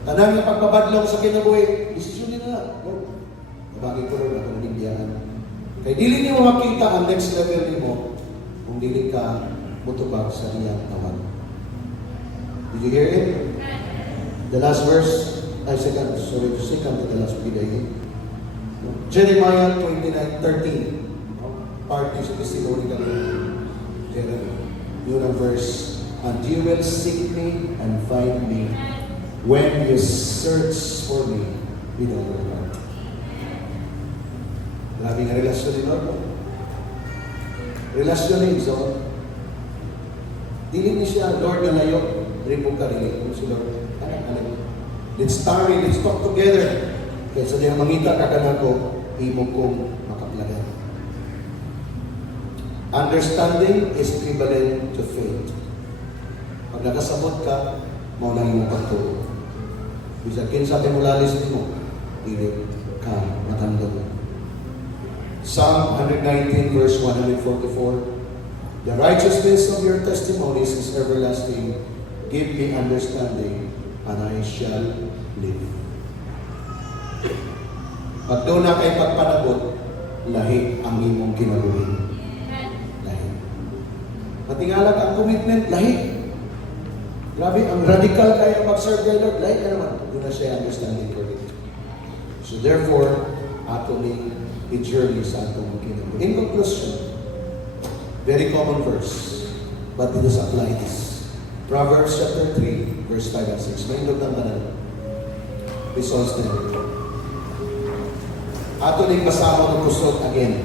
Tanan nga pagbabadlong sa kinabuhi, desisyon nila. Lord, bagay ko rin ako nanigyan. Kaya dili niyo makita ang next level mo kung dili ka mutubag sa iyang tawag. Did you hear it? The last verse, second to the last video. Jeremiah 29:13. Part sa testimony ka Jeremiah. Yun ang verse. And you will seek me and find me when you search for me with all your heart. Grabe nga relasyon ni Lord. Relasyon ni Exalt. Dili ni siya, Lord na layo. Ripong ka rin. Si Lord, let's tarry, let's talk together. Kaya sa niyang mangita ka ko, imo kong makaplagan. Understanding is equivalent to faith. Pag nakasabot ka, mauna yung pagtuo. Bisa kinsa mo lalis mo, dili ka matandog. Psalm 119 verse 144. The righteousness of your testimonies is everlasting. Give me understanding, and I shall live. Pag doon na kay pagpanabot, lahi ang imong kinabuhi. Lahi. Patingala ang commitment, lahi. Grabe, ang radical kaya mag-serve kay Lord, lahi ka naman. Doon na siya understanding for it. So therefore, ato ni i-journey sa atong kinabuhi. In conclusion, very common verse, but it is apply this. Proverbs chapter 3, verse 5 and 6. May indog ng tanan. Results na rin. Ato ning basahon ng kusog again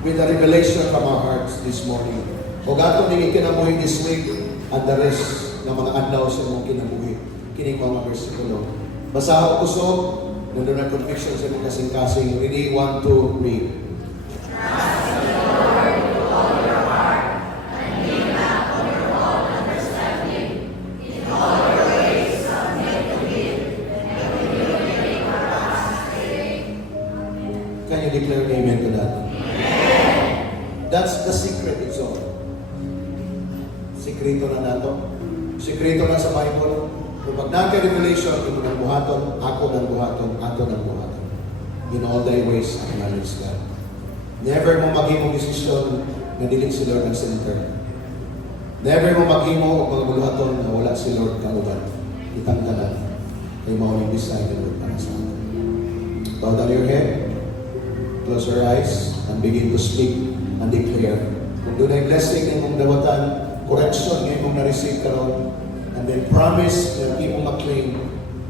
with the revelation from our hearts this morning. O ato ning ikinabuhi this week and the rest ng mga adlaw sa mong kinabuhi. Kining mga versikulo. Basahon kusog, nandun ang conviction sa mga kasing-kasing. Ready, 1, 2, read. Can you declare amen to that? Amen. That's the secret, it's all. Sikrito na nato. Sikrito na sa Bible. Kung pag nagka-revelation, ito ng buhaton, ako ng buhaton, ato ng buhaton. In all thy ways, acknowledge God. Never mo maghimong desisyon na diling si Lord ang center. Never mo maghimo o mga buluhaton na wala si Lord kauban. Itang tanan ay mauling design ng Lord para sa atin. Bow down your head. Close your eyes and begin to speak and declare. Kung doon ay blessing ng mong dawatan, correction ng mong na-receive karon, and then promise na hindi mo maklaim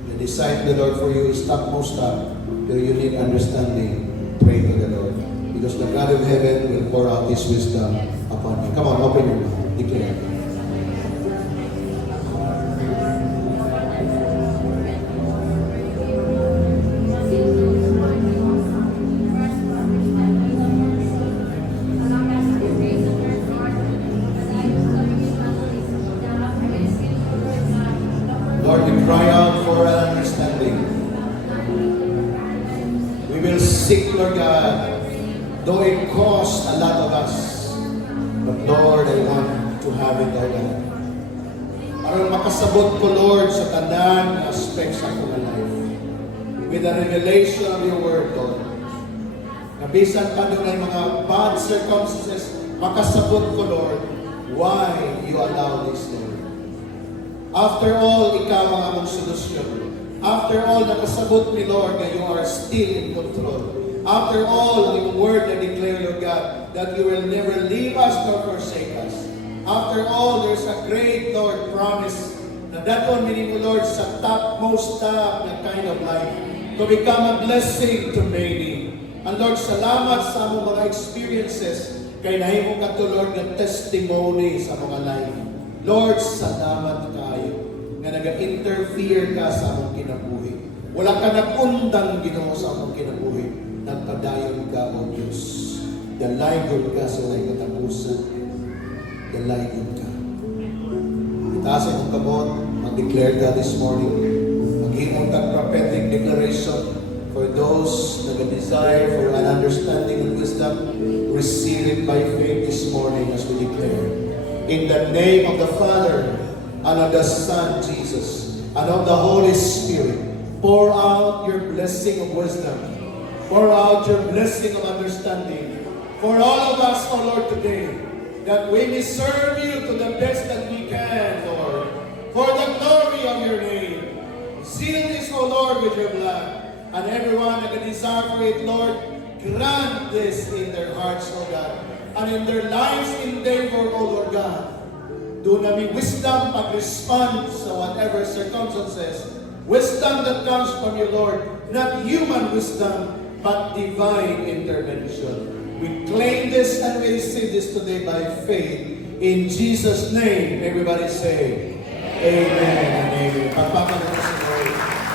the design of the Lord for you is topmost up, pero you need understanding. Pray to the Lord. Because the God of heaven will pour out His wisdom upon you. Come on, open your mouth. Declare. Lord, we cry out for understanding. We will seek, Lord God, though it costs a lot of us. But Lord, I want to have it, Lord God. Aron makasabot ko, Lord, sa tanan aspects of my life. With the revelation of your word, Lord. Nabisan pa doon ay mga bad circumstances, makasabot ko, Lord, why you allow this, Lord. After all, ikaw ang among solusyon. After all, nakasabot mi, Lord, na you are still in control. After all, ang iyong word na declare, Lord God, that you will never leave us nor forsake us. After all, there's a great, Lord, promise na daton meaning, Lord, sa topmost top na kind of life to become a blessing to many. And Lord, salamat sa among mga experiences kay nahimo ka to, Lord, ng testimony sa mga life. Lord, salamat kayo nga nag-interfere ka sa among kinabuhi. Wala ka nag-undang Ginoo sa among kinabuhi. Nagpadayon ka, O Diyos. Dalaygon ka sa walay katapusan. Dalaygon ka. Itaas ang kamot, mag-declare ka this morning. Mag-iong ka prophetic declaration for those na desire for an understanding and wisdom. Receive it by faith this morning as we declare. In the name of the Father, and of the Son, Jesus, and of the Holy Spirit. Pour out your blessing of wisdom. Pour out your blessing of understanding. For all of us, O Lord, today, that we may serve you to the best that we can, Lord. For the glory of your name. Seal this, O Lord, with your blood. And everyone that can desire for it, Lord, grant this in their hearts, O God. And in their lives endeavor, O Lord God. Do namin wisdom pag-respond sa whatever circumstances. Wisdom that comes from you, Lord. Not human wisdom, but divine intervention. We claim this and we receive this today by faith. In Jesus' name, everybody say, Amen and Amen. Pagpapalan sa Lord.